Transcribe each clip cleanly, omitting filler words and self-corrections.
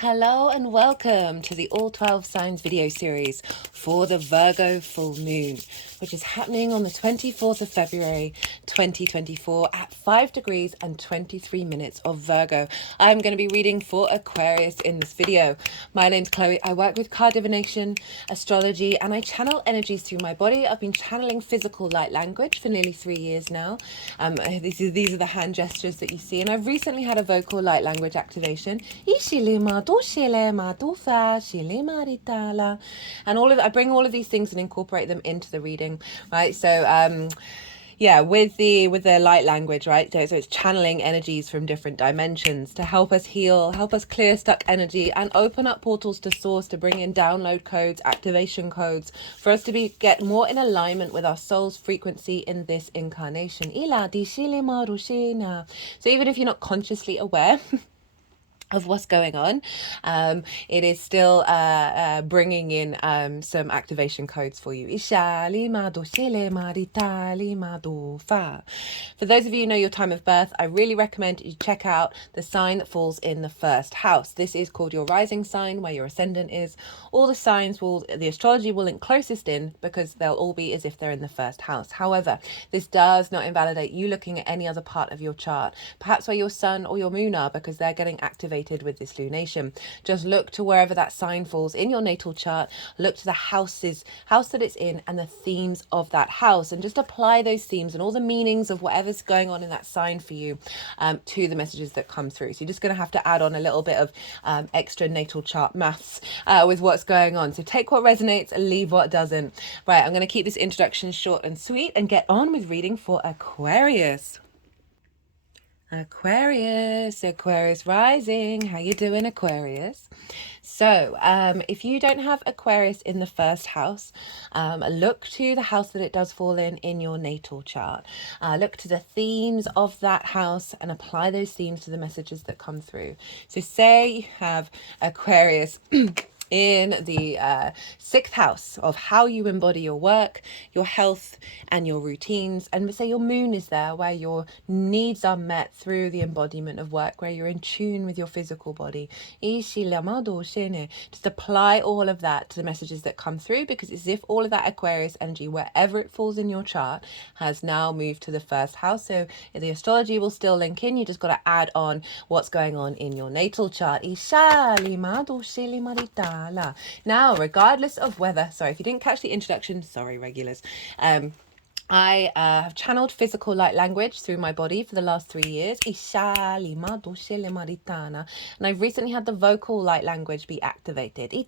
Hello and welcome to the All 12 Signs video series for the Virgo full moon, which is happening on the 24th of February 2024 at 5 degrees and 23 minutes of Virgo. I'm going to be reading for Aquarius in this video. My name's Chloe. I work with card divination, astrology, and I channel energies through my body. I've been channeling physical light language for nearly 3 years now. These are the hand gestures that you see, and I've recently had a vocal light language activation. And I bring all of these things and incorporate them into the reading, right? So yeah, with the light language, right? So it's channeling energies from different dimensions to help us heal, help us clear stuck energy, and open up portals to source, to bring in download codes, activation codes, for us to get more in alignment with our soul's frequency in this incarnation. So even if you're not consciously aware of what's going on, it is still bringing in some activation codes for you. For those of you who know your time of birth, I really recommend you check out the sign that falls in the first house. This is called your rising sign, where your ascendant is. All the signs the astrology will link closest in, because they'll all be as if they're in the first house. However, this does not invalidate you looking at any other part of your chart, perhaps where your sun or your moon are, because they're getting activated with this lunation. Just look to wherever that sign falls in your natal chart, look to the house that it's in and the themes of that house, and just apply those themes and all the meanings of whatever's going on in that sign for you to the messages that come through. So you're just going to have to add on a little bit of extra natal chart maths with what's going on. So take what resonates and leave what doesn't. Right, I'm going to keep this introduction short and sweet and get on with reading for Aquarius. Aquarius rising. How you doing, Aquarius? So if you don't have Aquarius in the first house, look to the house that it does fall in your natal chart. Look to the themes of that house and apply those themes to the messages that come through. So say you have Aquarius in the 6th house of how you embody your work, your health, and your routines. And say your moon is there, where your needs are met through the embodiment of work, where you're in tune with your physical body. Just apply all of that to the messages that come through, because it's as if all of that Aquarius energy, wherever it falls in your chart, has now moved to the first house. So the astrology will still link in. You just got to add on what's going on in your natal chart. Now, regardless of whether, sorry, if you didn't catch the introduction, sorry, regulars. I have channeled physical light language through my body for the last 3 years. And I've recently had the vocal light language be activated. And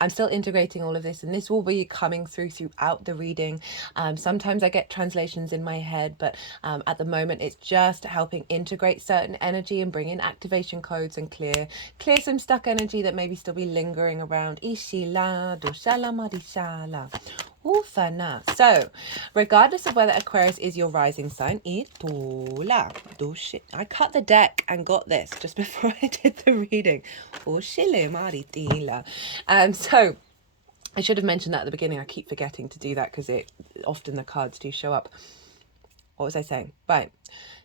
I'm still integrating all of this, and this will be coming throughout the reading. Sometimes I get translations in my head, but at the moment it's just helping integrate certain energy and bring in activation codes and clear some stuck energy that maybe still be lingering around. So, regardless of whether Aquarius is your rising sign, I cut the deck and got this just before I did the reading. So I should have mentioned that at the beginning. I keep forgetting to do that because often the cards do show up. What was I saying? Right.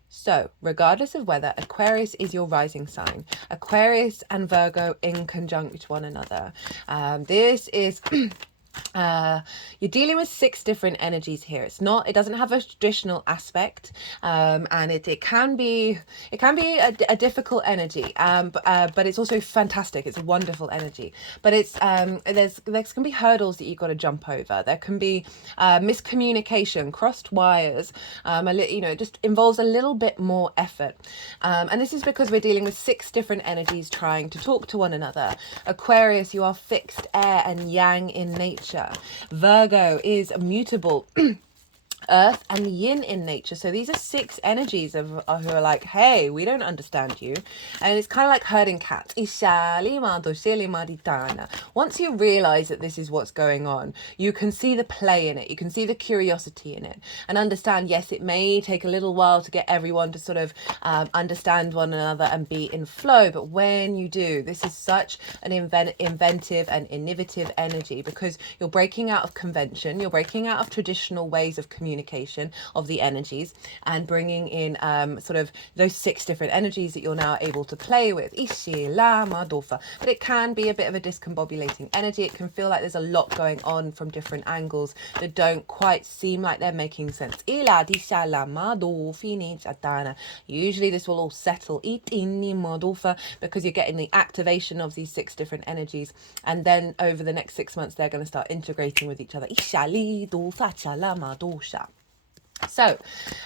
So, regardless of whether Aquarius is your rising sign, Aquarius and Virgo in conjunct with one another, this is you're dealing with 6 different energies here. It doesn't have a traditional aspect, and it can be a difficult energy, but it's also fantastic. It's a wonderful energy, but it's there can be hurdles that you've got to jump over. There can be miscommunication, crossed wires. It just involves a little bit more effort, and this is because we're dealing with 6 different energies trying to talk to one another. Aquarius, you are fixed air and yang in nature. Virgo is mutable earth and yin in nature. So these are 6 energies who are like, hey, we don't understand you. And it's kind of like herding cats. Once you realize that this is what's going on, you can see the play in it. You can see the curiosity in it and understand, yes, it may take a little while to get everyone to sort of understand one another and be in flow. But when you do, this is such an inventive and innovative energy, because you're breaking out of convention. You're breaking out of traditional ways of communication. communication of the energies and bringing in sort of those 6 different energies that you're now able to play with. But it can be a bit of a discombobulating energy. It can feel like there's a lot going on from different angles that don't quite seem like they're making sense. Usually this will all settle because you're getting the activation of these 6 different energies, and then over the next 6 months they're going to start integrating with each other. So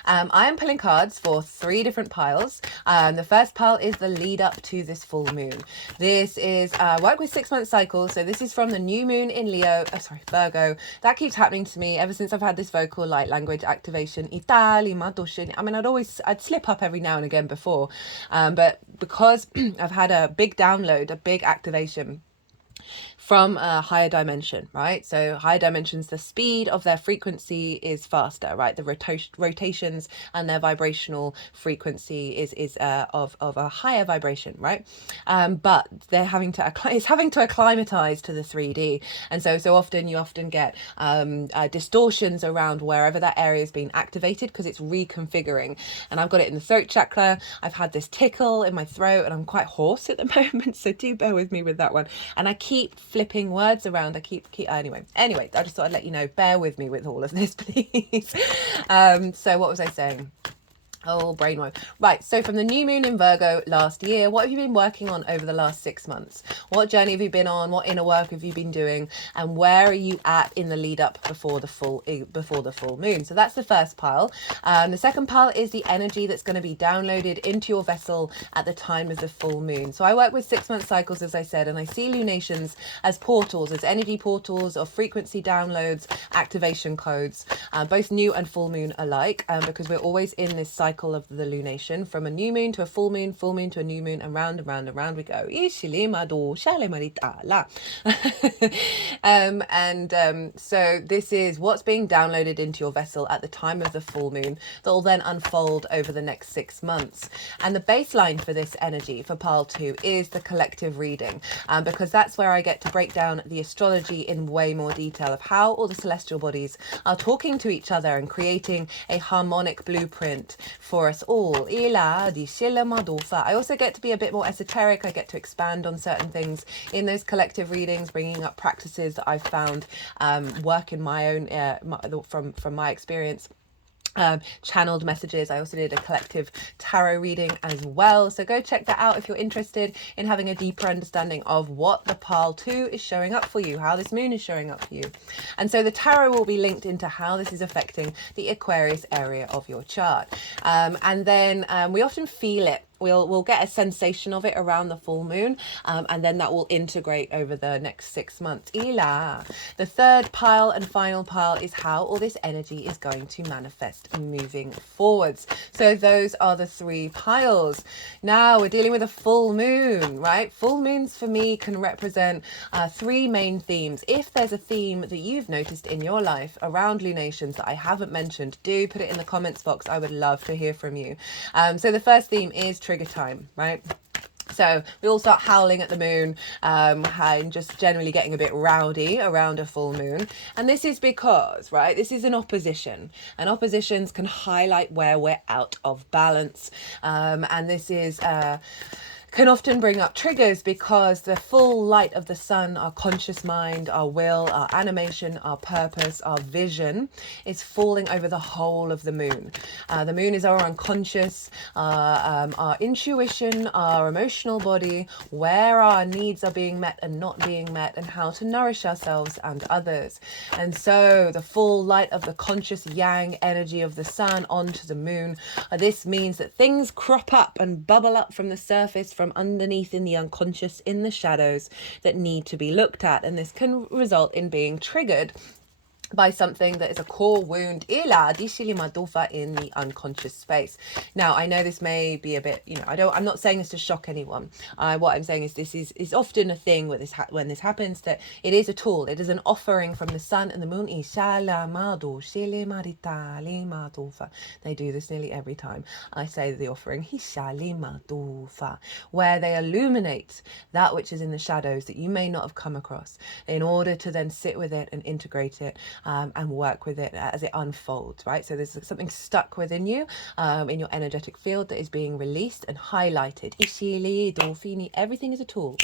I am pulling cards for 3 different piles. The first pile is the lead up to this full moon. This is work with 6-month cycles. So this is from the new moon in Virgo. That keeps happening to me ever since I've had this vocal light language activation. I mean, I'd slip up every now and again before, but because I've had a big download, a big activation from a higher dimension, right? So higher dimensions, the speed of their frequency is faster, right? The rotations and their vibrational frequency is of a higher vibration, right? But they're having to acclimatize to the 3D, and so often you get distortions around wherever that area is being activated because it's reconfiguring. And I've got it in the throat chakra. I've had this tickle in my throat, and I'm quite hoarse at the moment, so do bear with me with that one. And I keep flipping words around. Anyway, I just thought I'd let you know, bear with me with all of this, please. So what was I saying? Oh, brainwave. Right, so from the new moon in Virgo last year, what have you been working on over the last 6 months? What journey have you been on? What inner work have you been doing? And where are you at in the lead up before the full moon? So that's the first pile. The second pile is the energy that's going to be downloaded into your vessel at the time of the full moon. So I work with 6-month cycles, as I said, and I see lunations as portals, as energy portals of frequency downloads, activation codes, both new and full moon alike, because we're always in this cycle of the lunation, from a new moon to a full moon to a new moon, and round and round and round we go. So this is what's being downloaded into your vessel at the time of the full moon that will then unfold over the next 6 months. And the baseline for this energy for pile 2 is the collective reading, because that's where I get to break down the astrology in way more detail of how all the celestial bodies are talking to each other and creating a harmonic blueprint for us all. I also get to be a bit more esoteric. I get to expand on certain things in those collective readings, bringing up practices that I've found work in my own from my experience. Channeled messages. I also did a collective tarot reading as well, so go check that out if you're interested in having a deeper understanding of what the pile 2 is showing up for you, how this moon is showing up for you. And so the tarot will be linked into how this is affecting the Aquarius area of your chart, and then we often feel it. We'll get a sensation of it around the full moon, and then that will integrate over the next 6 months. The third pile and final pile is how all this energy is going to manifest moving forwards. So those are the 3 piles. Now we're dealing with a full moon, right? Full moons for me can represent 3 main themes. If there's a theme that you've noticed in your life around lunations that I haven't mentioned, do put it in the comments box. I would love to hear from you. So the first theme is trigger time, right? So we all start howling at the moon, and just generally getting a bit rowdy around a full moon. And this is because, right, this is an opposition, and oppositions can highlight where we're out of balance. And this is can often bring up triggers because the full light of the sun, our conscious mind, our will, our animation, our purpose, our vision, is falling over the whole of the moon. The moon is our unconscious, our intuition, our emotional body, where our needs are being met and not being met, and how to nourish ourselves and others. And so the full light of the conscious yang energy of the sun onto the moon, this means that things crop up and bubble up from the surface, from underneath, in the unconscious, in the shadows, that need to be looked at. And this can result in being triggered by something that is a core wound in the unconscious space. Now, I know this may be a bit, I'm not saying this to shock anyone. What I'm saying is this is often a thing when this happens, that it is a tool. It is an offering from the sun and the moon. They do this nearly every time I say the offering, where they illuminate that which is in the shadows that you may not have come across, in order to then sit with it and integrate it and work with it as it unfolds, right? So there's something stuck within you, in your energetic field, that is being released and highlighted. Everything is a tool.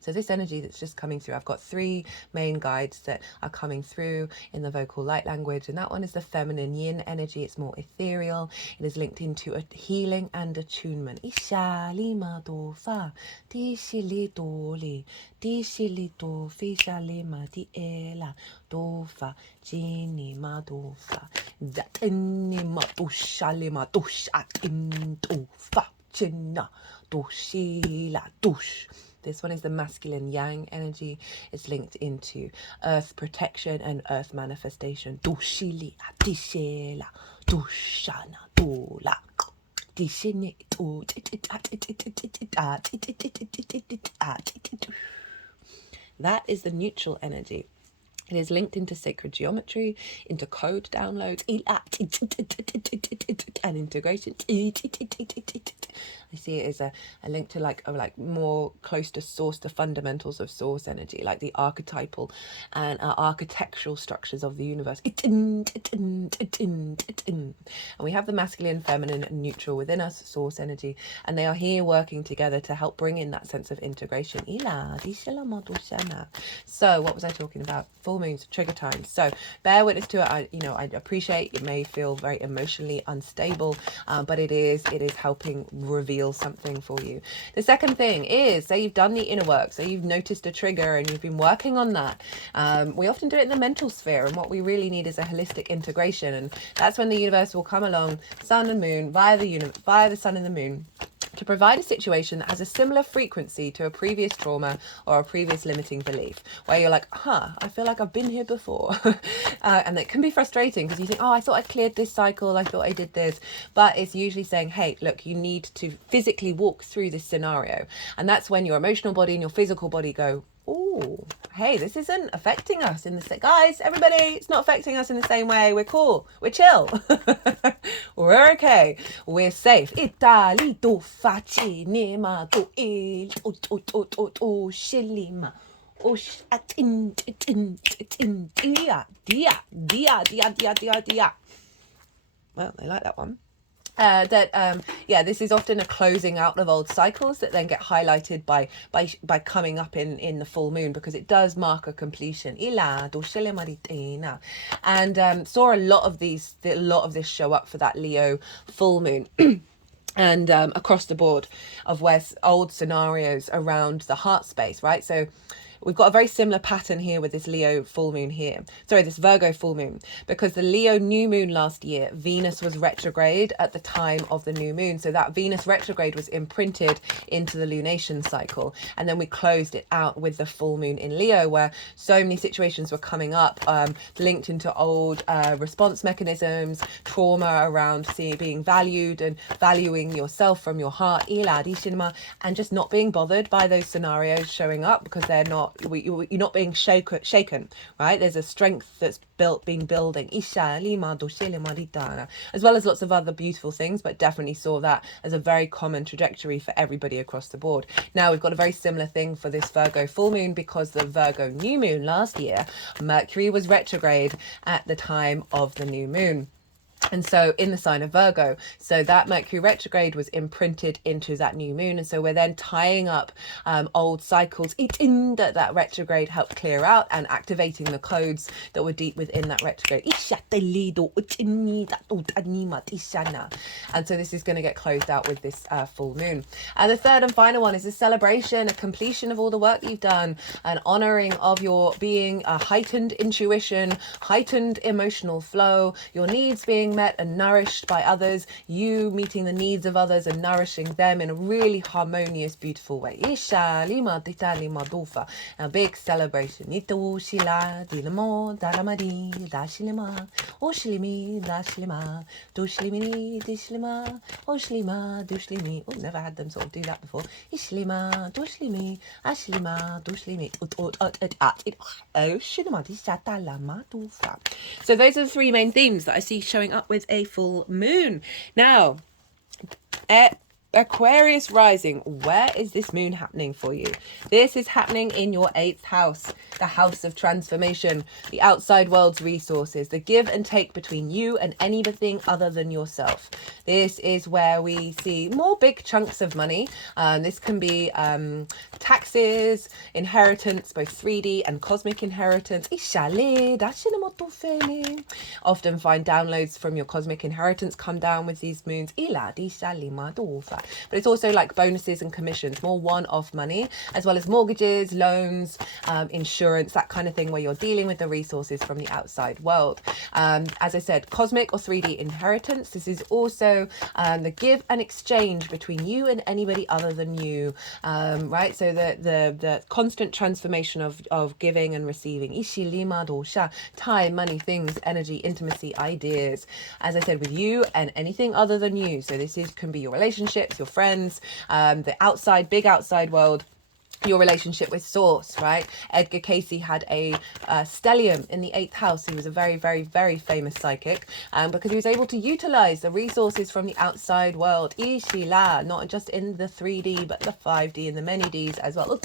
So this energy that's just coming through, I've got 3 main guides that are coming through in the vocal light language, and that one is the feminine yin energy. It's more ethereal. It is linked into a healing and attunement. This one is the masculine yang energy. It's linked into earth protection and earth manifestation. That is the neutral energy. It is linked into sacred geometry, into code downloads, and integration. I see it as a link to like more close to source, the fundamentals of source energy, like the archetypal and architectural structures of the universe. And we have the masculine, feminine, and neutral within us, source energy, and they are here working together to help bring in that sense of integration. So what was I talking about? Full moons, trigger times. So bear witness to it. I appreciate it may feel very emotionally unstable, but it is helping reveal something for you. The second thing is, say you've done the inner work, so you've noticed a trigger and you've been working on that. We often do it in the mental sphere, and what we really need is a holistic integration, and that's when the universe will come along, sun and moon, via the sun and the moon, to provide a situation that has a similar frequency to a previous trauma or a previous limiting belief, where you're like, I feel like I've been here before. And it can be frustrating because you think, I thought I cleared this cycle, I thought I did this, but it's usually saying, hey, look, you need to physically walk through this scenario. And that's when your emotional body and your physical body go, oh, hey, this isn't affecting us in the same, guys, everybody, it's not affecting us in the same way. We're cool, we're chill. We're okay, we're safe. Italito facinema to il shilima. Well, they like that one. This is often a closing out of old cycles that then get highlighted by coming up in the full moon, because it does mark a completion. And saw a lot of this show up for that Leo full moon. And across the board of where old scenarios around the heart space, right? So we've got a very similar pattern here with this Leo full moon here. Sorry, this Virgo full moon. Because the Leo new moon last year, Venus was retrograde at the time of the new moon. So that Venus retrograde was imprinted into the lunation cycle. And then we closed it out with the full moon in Leo, where so many situations were coming up, linked into old response mechanisms, trauma around being valued and valuing yourself from your heart, and just not being bothered by those scenarios showing up because they're not, you're not being shaken, right? There's a strength that's been building, as well as lots of other beautiful things, but definitely saw that as a very common trajectory for everybody across the board. Now we've got a very similar thing for this Virgo full moon, because the Virgo new moon last year, Mercury was retrograde at the time of the new moon. And so in the sign of Virgo, so that Mercury retrograde was imprinted into that new moon. And so we're then tying up old cycles that retrograde helped clear out, and activating the codes that were deep within that retrograde. And so this is going to get closed out with this full moon. And the third and final one is a celebration, a completion of all the work you've done, an honoring of your being, a heightened intuition, heightened emotional flow, your needs being met and nourished by others, you meeting the needs of others and nourishing them in a really harmonious, beautiful way. A big celebration. Oh, never had them sort of do that before. So those are the 3 main themes that I see showing up with a full moon. Now, Aquarius rising, where is this moon happening for you? This is happening in your 8th house, the house of transformation, the outside world's resources, the give and take between you and anything other than yourself. This is where we see more big chunks of money. This can be taxes, inheritance, both 3D and cosmic inheritance. Often find downloads from your cosmic inheritance come down with these moons. But it's also like bonuses and commissions, more one-off money, as well as mortgages, loans, insurance, that kind of thing, where you're dealing with the resources from the outside world. As I said, cosmic or 3D inheritance. This is also the give and exchange between you and anybody other than you, right? So the constant transformation of giving and receiving. Time, money, things, energy, intimacy, ideas. As I said, with you and anything other than you. So this can be your relationships, your friends, the outside, big outside world, your relationship with source, right? Edgar Cayce had a stellium in the 8th house. He was a very, very, very famous psychic, because he was able to utilize the resources from the outside world. Ishila, not just in the 3D, but the 5D and the many Ds as well.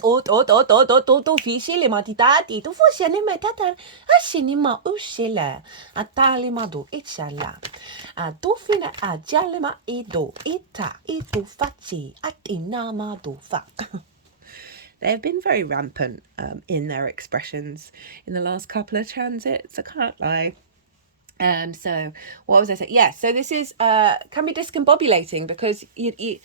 They've been very rampant in their expressions in the last couple of transits. I can't lie. So what was I saying? Yeah, so this is can be discombobulating, because you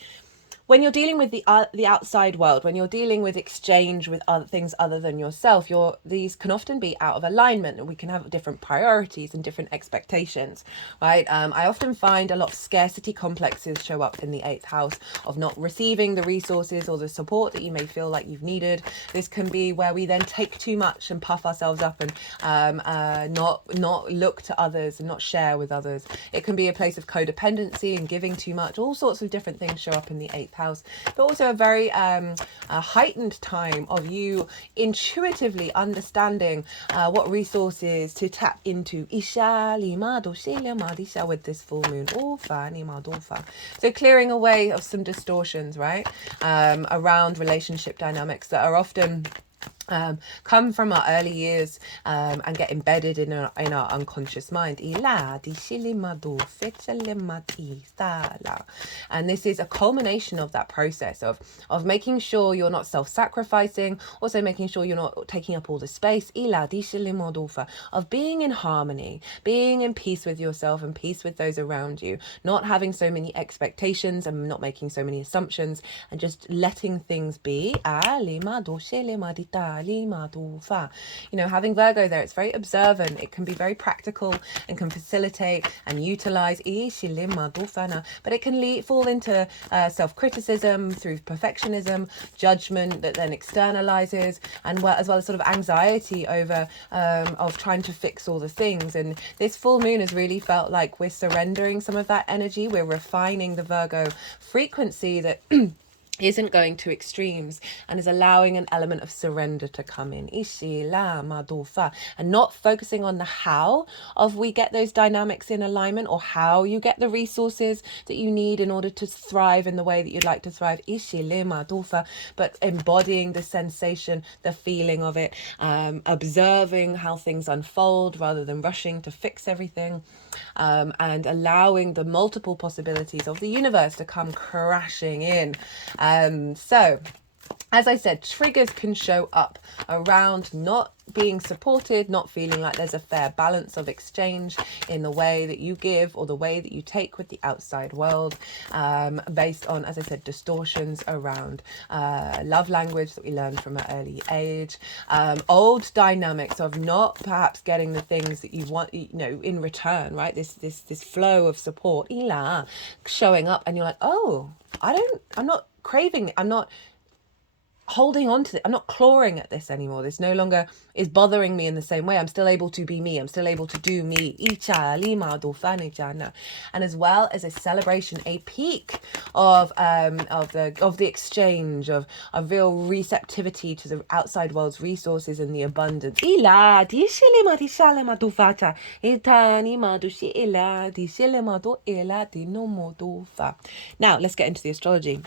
when you're dealing with the outside world, when you're dealing with exchange with other things other than yourself, these can often be out of alignment, and we can have different priorities and different expectations, right? I often find a lot of scarcity complexes show up in the 8th house, of not receiving the resources or the support that you may feel like you've needed. This can be where we then take too much and puff ourselves up and not look to others and not share with others. It can be a place of codependency and giving too much. All sorts of different things show up in the 8th house, but also a very heightened time of you intuitively understanding what resources to tap into with this full moon. So clearing away of some distortions, right, around relationship dynamics that are often come from our early years and get embedded in our unconscious mind. And this is a culmination of that process of making sure you're not self-sacrificing, also making sure you're not taking up all the space, of being in harmony, being in peace with yourself and peace with those around you, not having so many expectations and not making so many assumptions, and just letting things be. Having Virgo there, it's very observant. It can be very practical and can facilitate and utilize, but it can fall into self-criticism through perfectionism, judgment that then externalizes, and as well as sort of anxiety over of trying to fix all the things. And this full moon has really felt like we're surrendering some of that energy. We're refining the Virgo frequency that isn't going to extremes and is allowing an element of surrender to come in. And not focusing on the how of we get those dynamics in alignment, or how you get the resources that you need in order to thrive in the way that you'd like to thrive. But embodying the sensation, the feeling of it, observing how things unfold rather than rushing to fix everything, and allowing the multiple possibilities of the universe to come crashing in. So, as I said, triggers can show up around not being supported, not feeling like there's a fair balance of exchange in the way that you give or the way that you take with the outside world, based on, as I said, distortions around love language that we learned from an early age, old dynamics of not perhaps getting the things that you want, in return, right? This flow of support, showing up, and you're like, oh, I'm not craving, I'm not holding on to it. I'm not clawing at this anymore. This no longer is bothering me in the same way. I'm still able to be me. I'm still able to do me. And as well as a celebration, a peak of the exchange of real receptivity to the outside world's resources and the abundance. Now let's get into the astrology.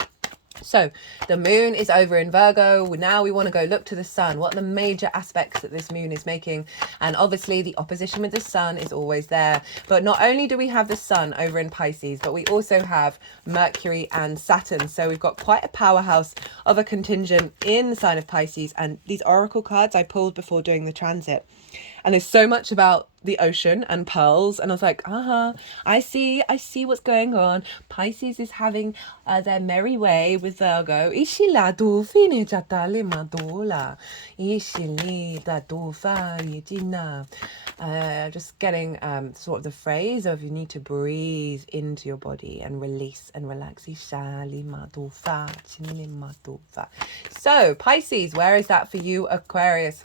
So the moon is over in Virgo. Now we want to go look to the sun. What are the major aspects that this moon is making? And obviously the opposition with the sun is always there. But not only do we have the sun over in Pisces, but we also have Mercury and Saturn. So we've got quite a powerhouse of a contingent in the sign of Pisces. And these oracle cards I pulled before doing the transit. And there's so much about the ocean and pearls, and I was like, I see what's going on. Pisces is having their merry way with Virgo. Just getting sort of the phrase of you need to breathe into your body and release and relax. So Pisces, where is that for you, Aquarius?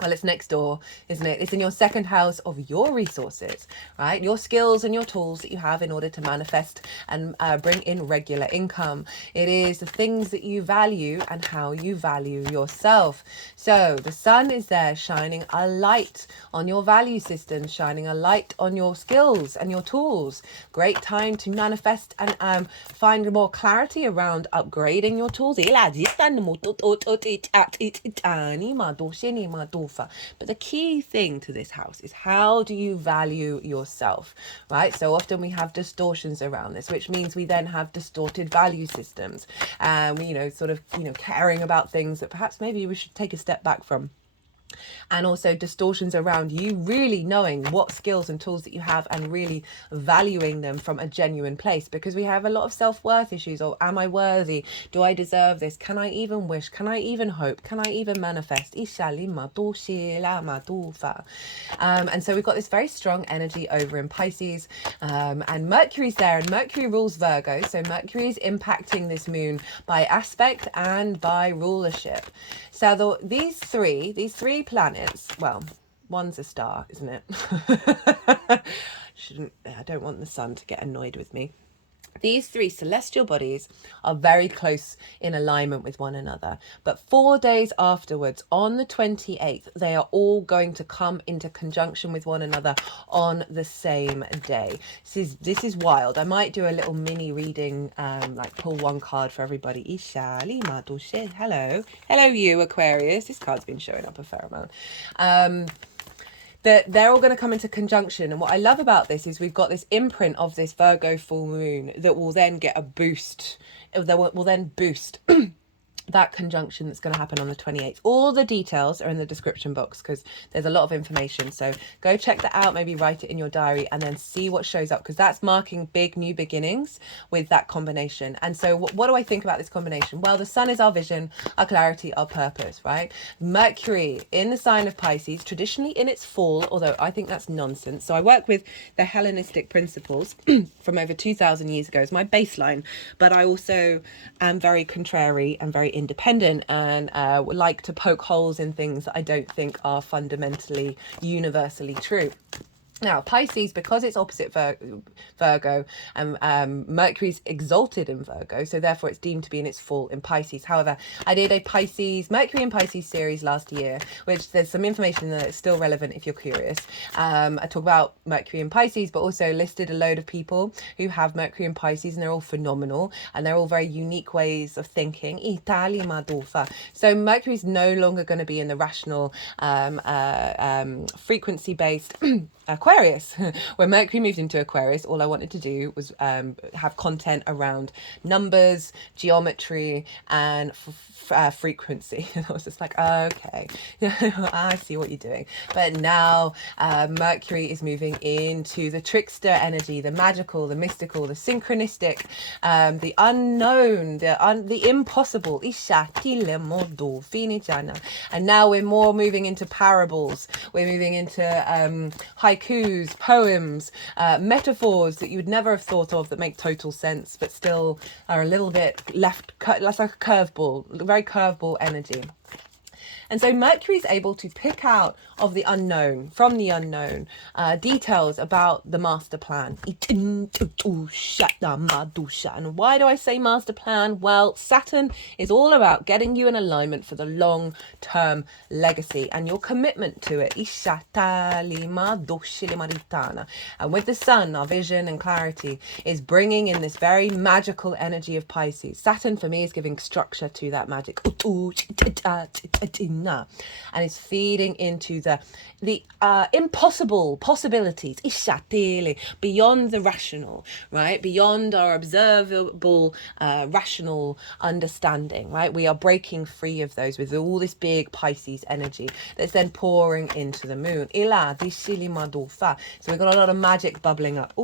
Well, it's next door, isn't it? It's in your second house of your resources, right? Your skills and your tools that you have in order to manifest and bring in regular income. It is the things that you value and how you value yourself. So the sun is there shining a light on your value system, shining a light on your skills and your tools. Great time to manifest and find more clarity around upgrading your tools. But the key thing to this house is, how do you value yourself, right? So often we have distortions around this, which means we then have distorted value systems, and caring about things that perhaps maybe we should take a step back from. And also distortions around you really knowing what skills and tools that you have and really valuing them from a genuine place, because we have a lot of self-worth issues. Or am I worthy? Do I deserve this? Can I even wish? Can I even hope? Can I even manifest? And so we've got this very strong energy over in Pisces, and Mercury's there, and Mercury rules Virgo. So Mercury is impacting this moon by aspect and by rulership. So these three planets, well, one's a star, isn't it? I don't want the sun to get annoyed with me. These three celestial bodies are very close in alignment with one another. But 4 days afterwards, on the 28th, they are all going to come into conjunction with one another on the same day. This is wild. I might do a little mini reading, like pull one card for everybody. Hello. Hello, you, Aquarius. This card's been showing up a fair amount. That they're all going to come into conjunction. And what I love about this is we've got this imprint of this Virgo full moon that will then get a boost. That will then boost that conjunction that's going to happen on the 28th. All the details are in the description box because there's a lot of information. So go check that out, maybe write it in your diary and then see what shows up, because that's marking big new beginnings with that combination. And so what do I think about this combination? Well, the sun is our vision, our clarity, our purpose, right? Mercury in the sign of Pisces, traditionally in its fall, although I think that's nonsense. So I work with the Hellenistic principles from over 2,000 years ago as my baseline, but I also am very contrary and very independent and would like to poke holes in things that I don't think are fundamentally universally true. Now, Pisces, because it's opposite Virgo, and Mercury's exalted in Virgo, so therefore it's deemed to be in its fall in Pisces. However, I did a Mercury and Pisces series last year, which there's some information that is still relevant if you're curious. I talk about Mercury and Pisces, but also listed a load of people who have Mercury and Pisces, and they're all phenomenal, and they're all very unique ways of thinking. So Mercury's no longer going to be in the rational, frequency-based Aquarius. When Mercury moved into Aquarius, all I wanted to do was have content around numbers, geometry, and frequency. And I was just like, okay, I see what you're doing. But now Mercury is moving into the trickster energy, the magical, the mystical, the synchronistic, the unknown, the impossible. And now we're more moving into parables. We're moving into high haikus, poems, metaphors that you would never have thought of that make total sense, but still are a little bit left, that's like a curveball, very curveball energy. And so Mercury is able to pick out of the unknown, from the unknown, details about the master plan. And why do I say master plan? Well, Saturn is all about getting you in alignment for the long-term legacy and your commitment to it. And with the sun, our vision and clarity is bringing in this very magical energy of Pisces. Saturn, for me, is giving structure to that magic. And it's feeding into the impossible possibilities beyond the rational, right? Beyond our observable rational understanding, right? We are breaking free of those with all this big Pisces energy that's then pouring into the moon. So we've got a lot of magic bubbling up.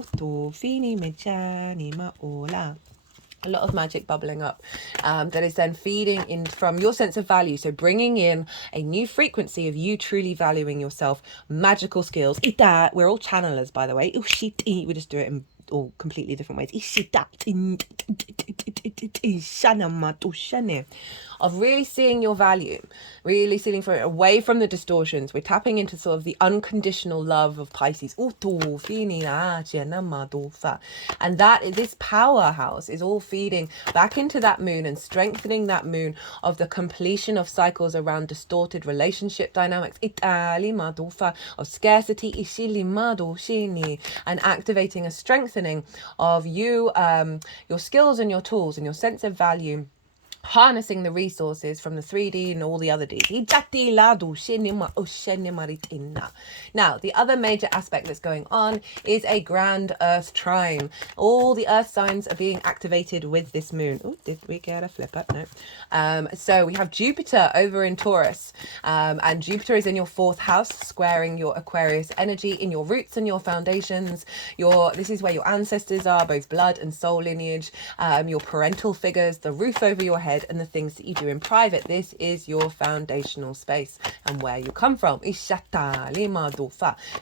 A lot of magic bubbling up that is then feeding in from your sense of value. So bringing in a new frequency of you truly valuing yourself, magical skills. We're all channelers, by the way. We just do it in all completely different ways. Of really seeing your value, really seeing for it away from the distortions. We're tapping into sort of the unconditional love of Pisces. And that is, this powerhouse is all feeding back into that moon and strengthening that moon of the completion of cycles around distorted relationship dynamics of scarcity and activating a strengthening of you, your skills and your tools and your sense of value, harnessing the resources from the 3D and all the other Ds. Now, the other major aspect that's going on is a grand Earth trine. All the Earth signs are being activated with this moon. Oh, did we get a flipper? No. So we have Jupiter over in Taurus, and Jupiter is in your 4th house, squaring your Aquarius energy in your roots and your foundations. This is where your ancestors are, both blood and soul lineage, your parental figures, the roof over your head, and the things that you do in private. This is your foundational space and where you come from.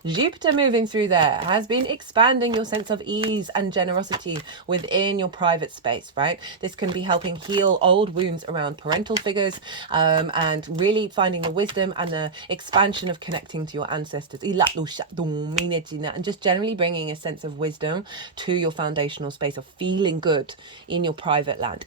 Jupiter moving through there has been expanding your sense of ease and generosity within your private space, right? This can be helping heal old wounds around parental figures, and really finding the wisdom and the expansion of connecting to your ancestors, and just generally bringing a sense of wisdom to your foundational space of feeling good in your private land.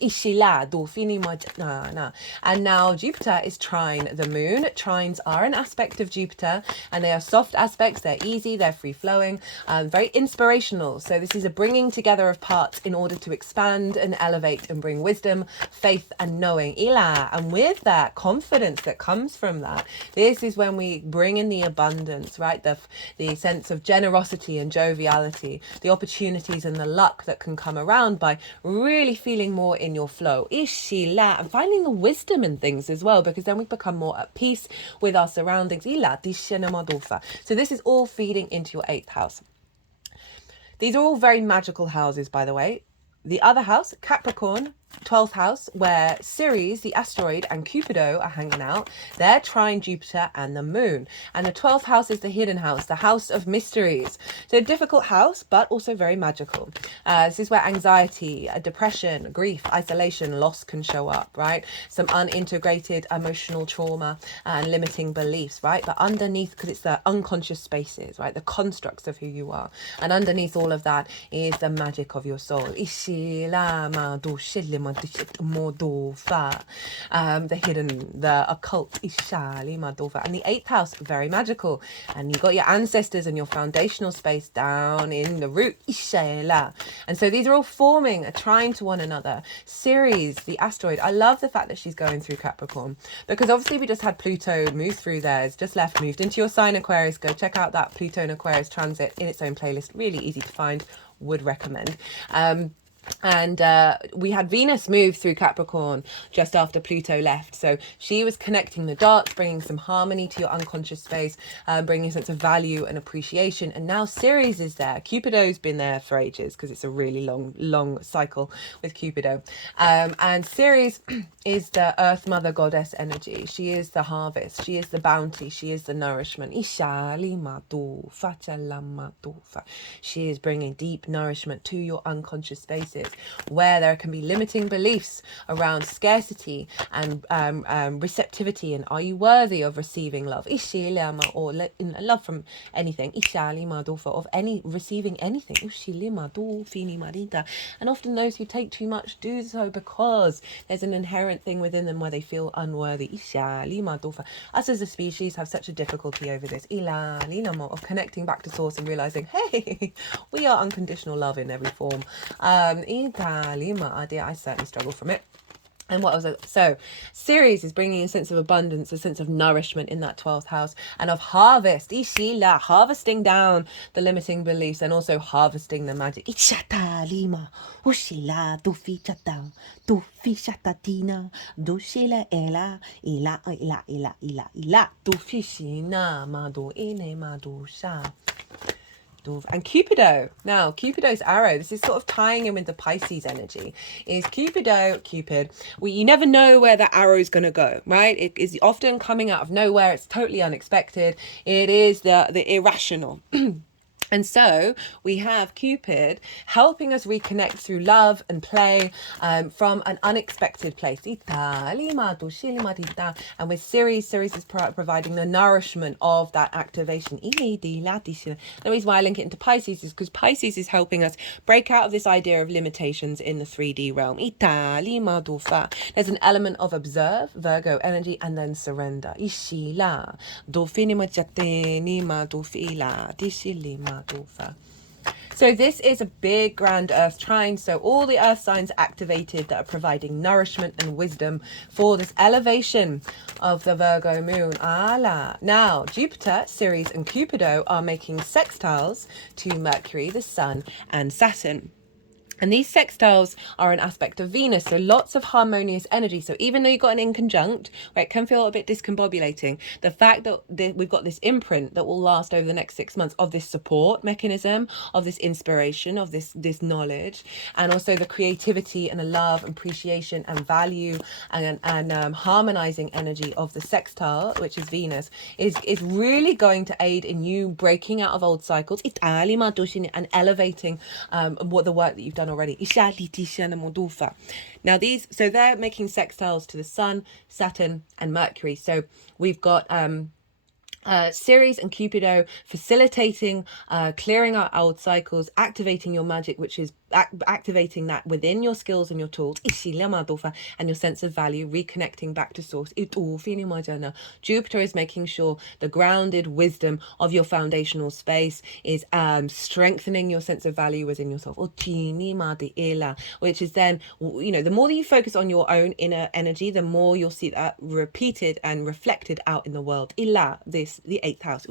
And now Jupiter is trine the moon. Trines are an aspect of Jupiter, and they are soft aspects. They're easy, they're free-flowing, very inspirational. So this is a bringing together of parts in order to expand and elevate and bring wisdom, faith and knowing. And with that confidence that comes from that, this is when we bring in the abundance, right? The sense of generosity and joviality, the opportunities and the luck that can come around by really feeling more in your flow. And finding the wisdom in things as well, because then we become more at peace with our surroundings. So this is all feeding into your 8th house. These are all very magical houses, by the way. The other house, Capricorn, 12th house, where Ceres, the asteroid, and Cupido are hanging out. They're trine Jupiter and the moon. And the 12th house is the hidden house, the house of mysteries. So a difficult house, but also very magical. This is where anxiety, depression, grief, isolation, loss can show up, right? Some unintegrated emotional trauma and limiting beliefs, right? But underneath, because it's the unconscious spaces, right? The constructs of who you are. And underneath all of that is the magic of your soul. The hidden, the occult, and the 8th house, very magical, and you've got your ancestors and your foundational space down in the root, and so these are all forming a trine to one another. Ceres, the asteroid, I love the fact that she's going through Capricorn, because obviously we just had Pluto move through there. It's just moved into your sign Aquarius. Go check out that Pluto and Aquarius transit in its own playlist, really easy to find, would recommend. And we had Venus move through Capricorn just after Pluto left. So she was connecting the dots, bringing some harmony to your unconscious space, bringing a sense of value and appreciation. And now Ceres is there. Cupido's been there for ages because it's a really long cycle with Cupido. And Ceres is the Earth Mother Goddess energy. She is the harvest. She is the bounty. She is the nourishment. She is bringing deep nourishment to your unconscious spaces, where there can be limiting beliefs around scarcity and receptivity, and are you worthy of receiving love, or love from anything, of any receiving anything. And often those who take too much do so because there's an inherent thing within them where they feel unworthy. Us as a species have such a difficulty over this, of connecting back to source and realizing, hey, we are unconditional love in every form. I certainly struggle from it. And what was it? So Ceres is bringing a sense of abundance, a sense of nourishment in that 12th house, and of harvest. Ishila, harvesting down the limiting beliefs and also harvesting the magic. Ishata lima, ushila, dufichata, dufishatatina, dushila ila, dufishina, madu ine madusha. And Cupido. Now, Cupido's arrow, this is sort of tying in with the Pisces energy, is Cupid. You never know where that arrow is going to go, right? It is often coming out of nowhere. It's totally unexpected. It is the irrational. And so we have Cupid helping us reconnect through love and play from an unexpected place. And with Ceres is providing the nourishment of that activation. The reason why I link it into Pisces is because Pisces is helping us break out of this idea of limitations in the 3D realm. There's an element of observe, Virgo energy, and then surrender. So this is a big grand earth trine. So all the earth signs activated that are providing nourishment and wisdom for this elevation of the Virgo moon. Now Jupiter, Ceres and Cupido are making sextiles to Mercury, the Sun and Saturn. And these sextiles are an aspect of Venus, so lots of harmonious energy. So even though you've got an inconjunct, where it can feel a bit discombobulating, the fact that we've got this imprint that will last over the next 6 months of this support mechanism, of this inspiration, of this knowledge, and also the creativity and the love and appreciation and value and harmonizing energy of the sextile, which is Venus, is really going to aid in you breaking out of old cycles and elevating what the work that you've done already. Now so they're making sextiles to the Sun, Saturn and Mercury. So we've got Ceres and Cupido facilitating clearing out old cycles, activating your magic, which is activating that within your skills and your tools, and your sense of value, reconnecting back to source. Jupiter is making sure the grounded wisdom of your foundational space is strengthening your sense of value within yourself, which is then, the more that you focus on your own inner energy, the more you'll see that repeated and reflected out in the world. The 8th house.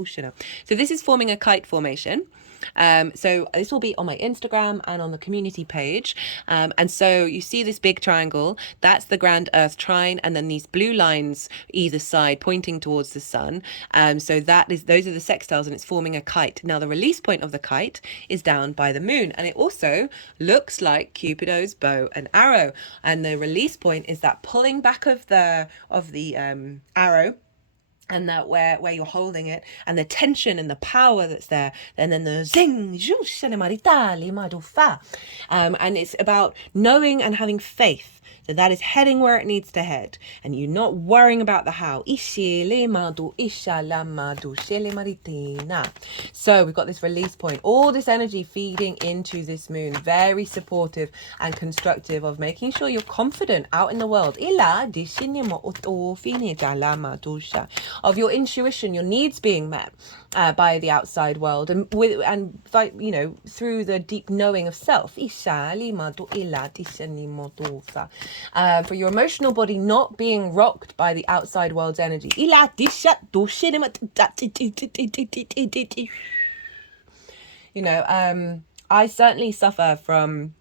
So this is forming a kite formation. So this will be on my Instagram and on the community page. And so you see this big triangle, that's the grand earth trine, and then these blue lines either side pointing towards the sun. So those are the sextiles, and it's forming a kite. Now the release point of the kite is down by the moon, and it also looks like Cupido's bow and arrow. And the release point is that pulling back of the arrow, and that where you're holding it, and the tension and the power that's there, and then the zing, and it's about knowing and having faith that is heading where it needs to head, and you're not worrying about the how. So we've got this release point, all this energy feeding into this moon, very supportive and constructive of making sure you're confident out in the world, of your intuition, your needs being met by the outside world, and through the deep knowing of self, for your emotional body not being rocked by the outside world's energy. I certainly suffer from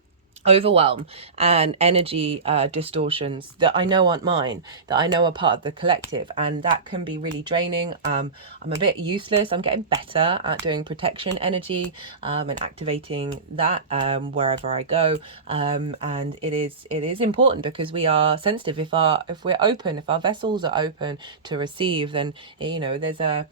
overwhelm and energy distortions that I know aren't mine, that I know are part of the collective, and that can be really draining. I'm a bit useless. I'm getting better at doing protection energy and activating that wherever I go, and it is important because we are sensitive. If we're open, if our vessels are open to receive, then there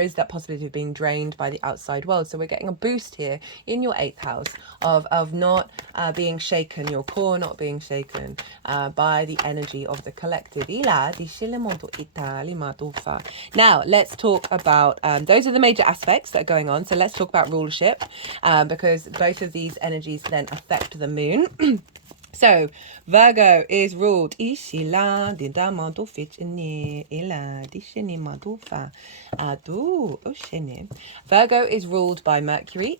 is that possibility of being drained by the outside world. So we're getting a boost here in your 8th house of not being shaken, your core not being shaken by the energy of the collective. Now let's talk about those are the major aspects that are going on. So let's talk about rulership, because both of these energies then affect the moon. So Virgo is ruled Virgo is ruled by Mercury,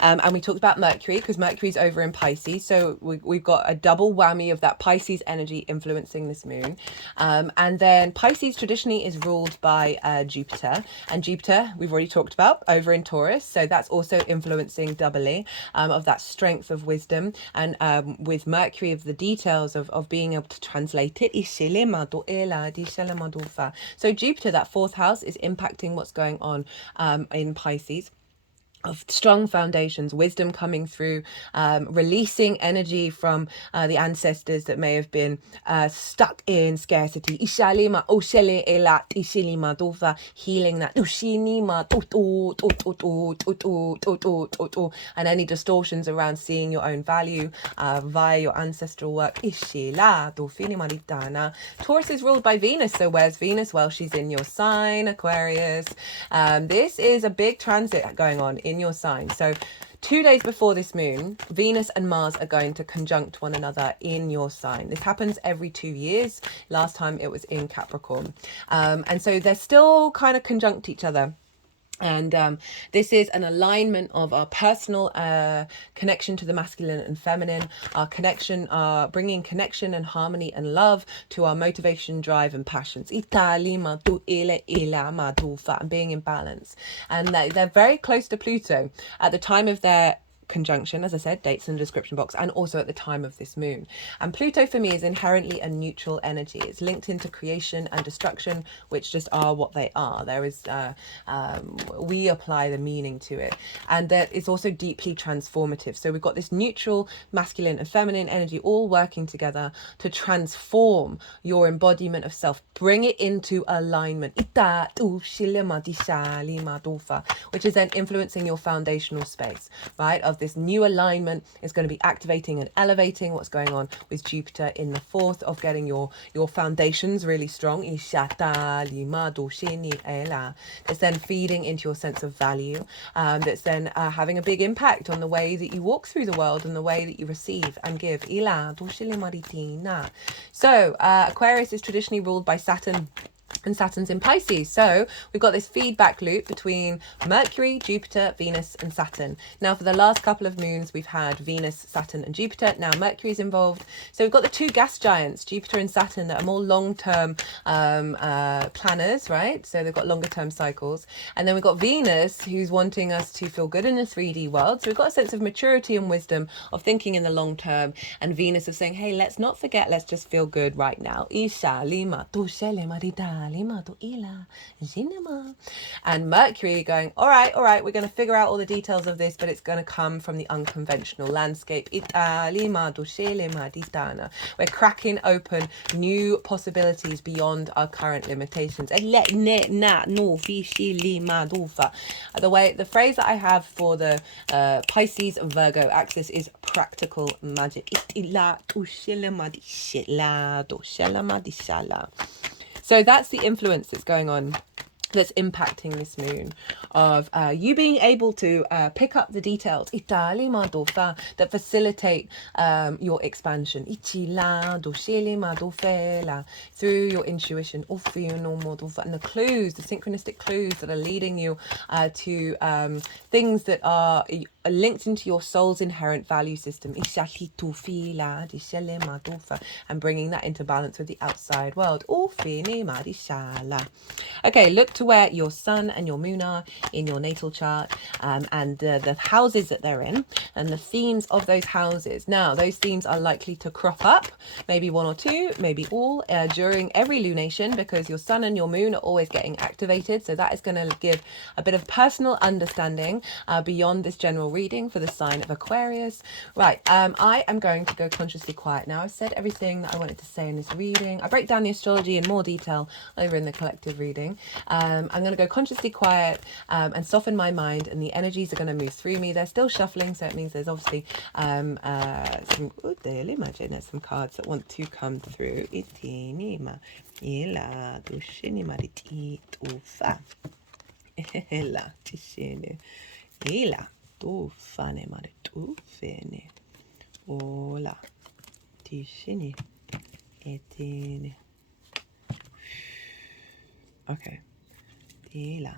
and we talked about Mercury because Mercury's over in Pisces, so we've got a double whammy of that Pisces energy influencing this moon, and then Pisces traditionally is ruled by Jupiter, and Jupiter we've already talked about over in Taurus, so that's also influencing doubly of that strength of wisdom, and with Mercury of the details of being able to translate it. So Jupiter, that 4th house, is impacting what's going on in Pisces, of strong foundations, wisdom coming through, releasing energy from the ancestors that may have been stuck in scarcity. Healing that. And any distortions around seeing your own value via your ancestral work. Taurus is ruled by Venus. So where's Venus? Well, she's in your sign, Aquarius. This is a big transit going on in your sign. So 2 days before this moon, Venus and Mars are going to conjunct one another in your sign. This happens every 2 years. Last time it was in Capricorn. And so they're still kind of conjunct each other. And this is an alignment of our personal connection to the masculine and feminine, our connection, bringing connection and harmony and love to our motivation, drive and passions, and being in balance. And they're very close to Pluto at the time of their conjunction, as I said, dates in the description box, and also at the time of this moon. And Pluto for me is inherently a neutral energy. It's linked into creation and destruction, which just are what they are. There is we apply the meaning to it, and that it's also deeply transformative. So we've got this neutral masculine and feminine energy all working together to transform your embodiment of self, bring it into alignment, which is then influencing your foundational space, right? Of this new alignment is going to be activating and elevating what's going on with Jupiter in the 4th, of getting your foundations really strong. It's then feeding into your sense of value, that's then having a big impact on the way that you walk through the world and the way that you receive and give. So Aquarius is traditionally ruled by Saturn, and Saturn's in Pisces. So we've got this feedback loop between Mercury, Jupiter, Venus and Saturn. Now for the last couple of moons we've had Venus, Saturn and Jupiter. Now Mercury's involved. So we've got the 2 gas giants, Jupiter and Saturn, that are more long-term planners, right? So they've got longer term cycles. And then we've got Venus, who's wanting us to feel good in the 3D world. So we've got a sense of maturity and wisdom of thinking in the long term, and Venus of saying, hey, let's not forget, let's just feel good right now. And Mercury going, all right, we're going to figure out all the details of this, but it's going to come from the unconventional landscape. We're cracking open new possibilities beyond our current limitations. The phrase that I have for the Pisces Virgo axis is practical magic. So that's the influence that's going on, that's impacting this moon, of you being able to pick up the details that facilitate your expansion through your intuition, and the clues, the synchronistic clues that are leading you to things that are linked into your soul's inherent value system, and bringing that into balance with the outside world. Okay, look to where your sun and your moon are in your natal chart, and the houses that they're in and the themes of those houses. Now, those themes are likely to crop up, maybe one or two, maybe all, during every lunation, because your sun and your moon are always getting activated. So that is going to give a bit of personal understanding beyond this general reading for the sign of Aquarius. Right, I am going to go consciously quiet now. I've said everything that I wanted to say in this reading. I break down the astrology in more detail over in the collective reading. I'm going to go consciously quiet and soften my mind, and the energies are going to move through me. They're still shuffling, so it means there's obviously some some cards that want to come through. Ola tishini etini. Okay. Tila.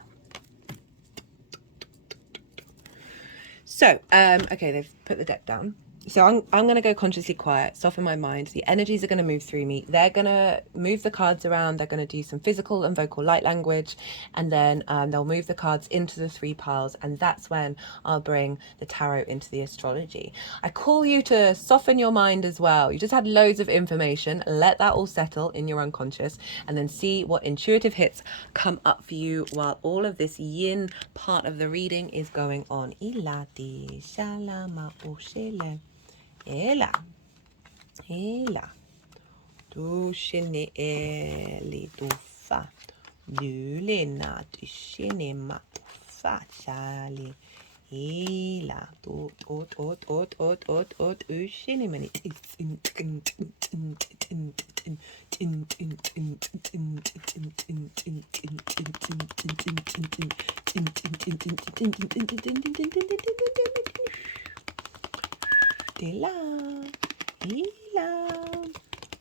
So, okay, they've put the deck down. So I'm going to go consciously quiet, soften my mind. The energies are going to move through me. They're going to move the cards around. They're going to do some physical and vocal light language. And then they'll move the cards into the 3 piles. And that's when I'll bring the tarot into the astrology. I call you to soften your mind as well. You just had loads of information. Let that all settle in your unconscious. And then see what intuitive hits come up for you while all of this yin part of the reading is going on. Ilati shalama oshele. Ela, ela, tu shini eli tu fa, dule na tu shini ma tu fa shali, ela tu shini mani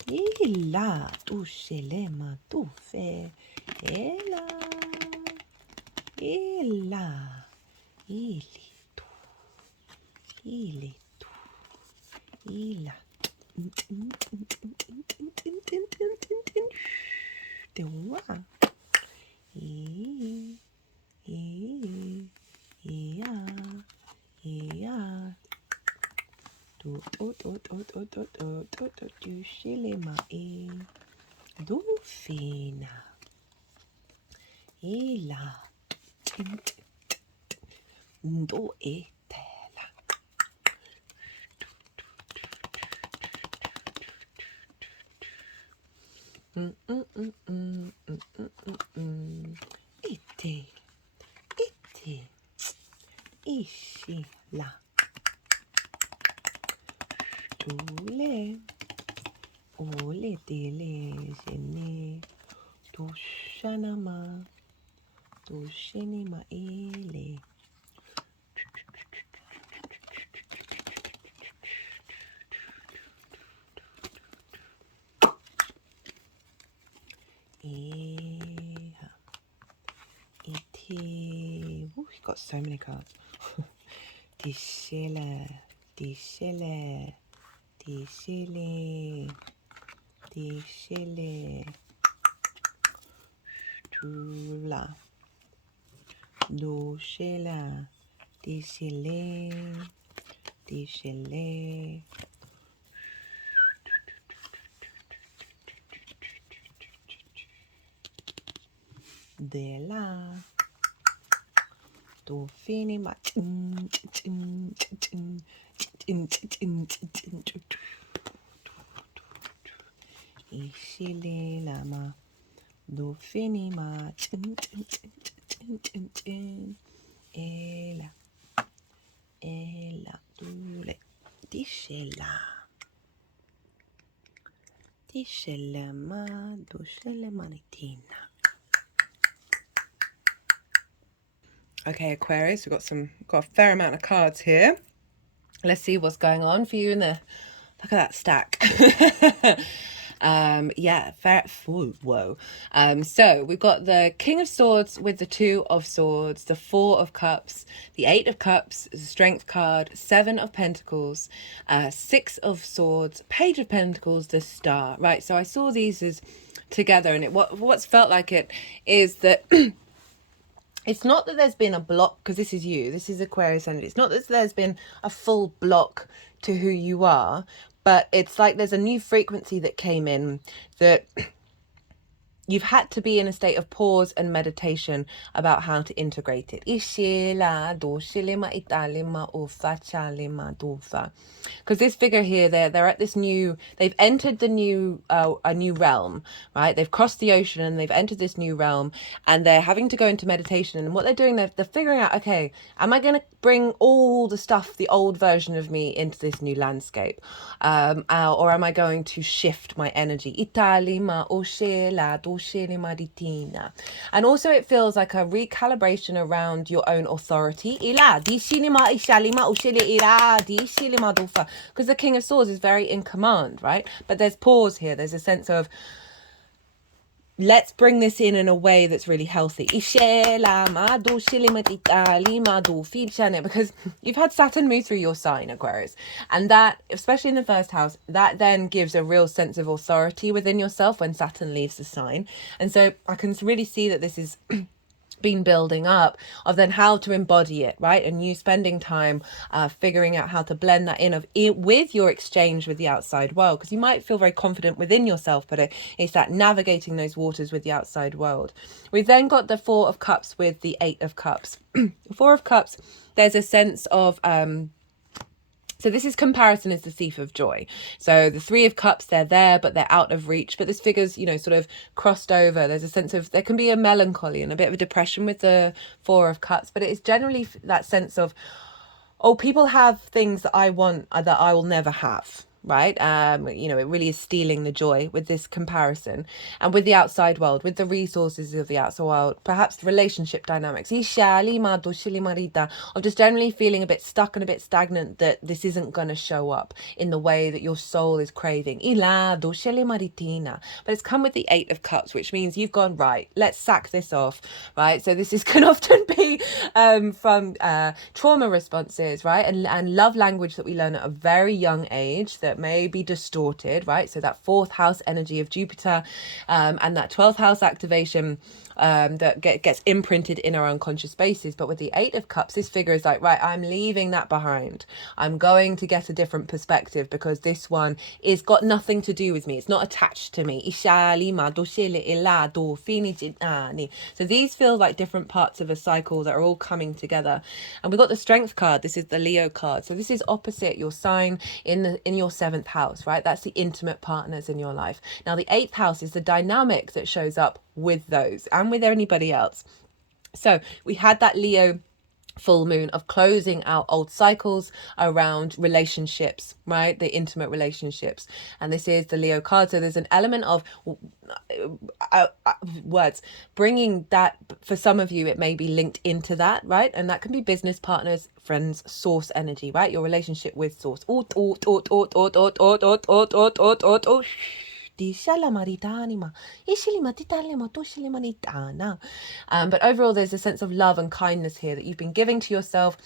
ila, tu shelema, tu fe, ela, ili tu, ila, dewa, tu shilema do fina ila do etela ite ishila tule ole tele jene tu shanama tu shinima ele iti. Oh, he got so many cards. Dishele, dishele, dishele, dishele, tula, doshela, dishele, dishele. De la do fini ma ishile lama do fini ma ela dule dishela ma doshele manitina. Okay, Aquarius, we've got a fair amount of cards here. Let's see what's going on for you in the, look at that stack. Yeah, fair, whoa. So we've got the King of Swords with the 2 of Swords, the 4 of Cups, the 8 of Cups, the Strength card, 7 of Pentacles, 6 of Swords, Page of Pentacles, the Star. Right, so I saw these as together, and what's felt like it is that it's not that there's been a block, because this is you, this is Aquarius energy. It's not that there's been a full block to who you are, but it's like there's a new frequency that came in that you've had to be in a state of pause and meditation about how to integrate it. Because this figure here, they're at this new, they've entered the new, a new realm, right? They've crossed the ocean and they've entered this new realm, and they're having to go into meditation. And what they're doing, they're figuring out, okay, am I going to bring all the stuff, the old version of me, into this new landscape? Or am I going to shift my energy? And also it feels like a recalibration around your own authority. Because the King of Swords is very in command, right? But there's pause here. There's a sense of, let's bring this in a way that's really healthy. Because you've had Saturn move through your sign, Aquarius. And that, especially in the first house, that then gives a real sense of authority within yourself when Saturn leaves the sign. And so I can really see that this is been building up of then how to embody it, right? And you spending time figuring out how to blend that in with your exchange with the outside world, because you might feel very confident within yourself, but it's that navigating those waters with the outside world. We've then got the Four of Cups with the Eight of Cups. The Four of Cups, there's a sense of so this is comparison is the thief of joy. So the Three of Cups, they're there, but they're out of reach. But this figure's, you know, sort of crossed over. There's a sense of, there can be a melancholy and a bit of a depression with the Four of Cups, but it is generally that sense of, oh, people have things that I want that I will never have. Right? You know, it really is stealing the joy with this comparison, and with the outside world, with the resources of the outside world, perhaps relationship dynamics, of just generally feeling a bit stuck and a bit stagnant, that this isn't going to show up in the way that your soul is craving. But it's come with the Eight of Cups, which means you've gone, right, let's sack this off, right? So this can often be from trauma responses, right? And love language that we learn at a very young age that may be distorted, right? So that fourth house energy of Jupiter and that 12th house activation that gets imprinted in our unconscious spaces. But with the Eight of Cups, this figure is like, right, I'm leaving that behind. I'm going to get a different perspective, because this one is got nothing to do with me. It's not attached to me. So these feel like different parts of a cycle that are all coming together. And we've got the Strength card. This is the Leo card. So this is opposite your sign in your 7th house, right? That's the intimate partners in your life. Now the 8th house is the dynamic that shows up with those and with anybody else. So we had that Leo full moon of closing out old cycles around relationships, right? The intimate relationships. And this is the Leo card. So there's an element of words bringing that. For some of you, it may be linked into that, right? And that can be business partners, friends, source energy, right? Your relationship with source. But overall, there's a sense of love and kindness here that you've been giving to yourself.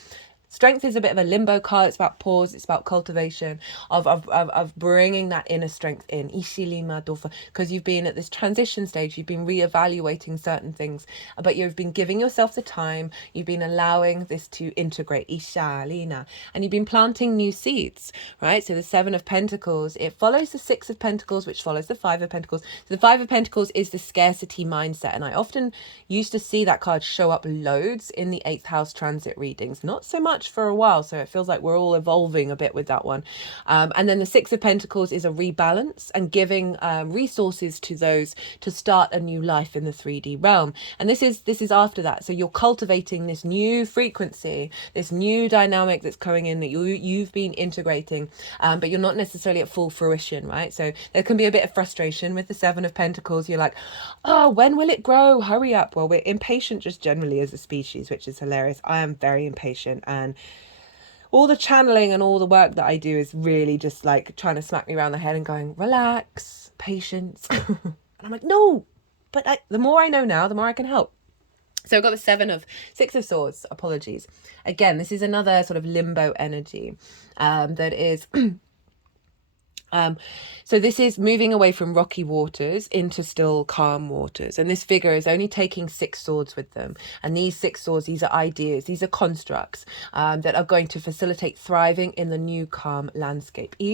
Strength is a bit of a limbo card. It's about pause. It's about cultivation of bringing that inner strength in. Because you've been at this transition stage. You've been reevaluating certain things, but you've been giving yourself the time. You've been allowing this to integrate. And you've been planting new seeds, right? So the Seven of Pentacles, it follows the Six of Pentacles, which follows the Five of Pentacles. So the Five of Pentacles is the scarcity mindset. And I often used to see that card show up loads in the 8th house transit readings. Not so much for a while, so it feels like we're all evolving a bit with that one. And then the Six of Pentacles is a rebalance and giving resources to those to start a new life in the 3D realm. And this is after that. So you're cultivating this new frequency, this new dynamic that's coming in that you've been integrating, but you're not necessarily at full fruition, right? So there can be a bit of frustration with the Seven of Pentacles. You're like, oh, when will it grow? Hurry up. Well, we're impatient just generally as a species, which is hilarious. I am very impatient, and all the channeling and all the work that I do is really just like trying to smack me around the head and going, relax, patience. And I'm like, no, but the more I know now, the more I can help. So I've got the Six of Swords, apologies. Again, this is another sort of limbo energy that is So this is moving away from rocky waters into still calm waters. And this figure is only taking 6 swords with them. And these 6 swords, these are ideas, these are constructs that are going to facilitate thriving in the new calm landscape. So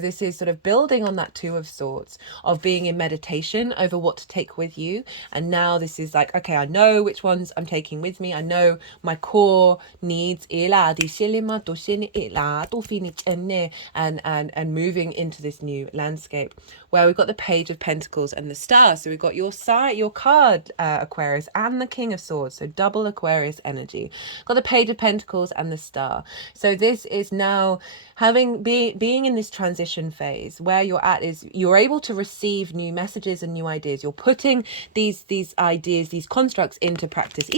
this is sort of building on that 2 of swords, of being in meditation over what to take with you. And now this is like, okay, I know which ones I'm taking with me. I know my core needs and moving into this new landscape, where we've got the Page of Pentacles and the Star. So we've got your card, Aquarius, and the King of Swords. So double Aquarius energy. Got the Page of Pentacles and the Star. So this is now being in this transition phase where you're at, is you're able to receive new messages and new ideas. You're putting these ideas, these constructs into practice.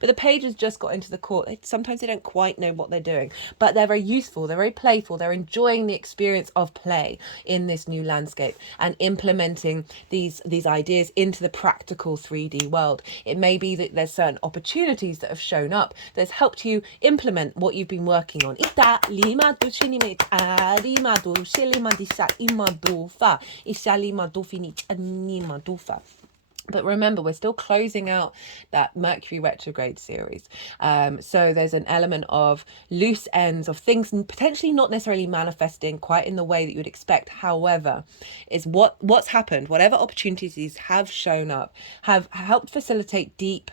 But the Page has just got into the court. Sometimes they don't quite know what they're doing, but they're very useful, they're very playful, they're enjoying the experience of play in this new landscape and implementing these ideas into the practical 3D world. It may be that there's certain opportunities that have shown up that's helped you implement what you've been working on. But remember, we're still closing out that Mercury retrograde series. So there's an element of loose ends, of things potentially not necessarily manifesting quite in the way that you would expect. However, is what's happened, whatever opportunities have shown up, have helped facilitate deep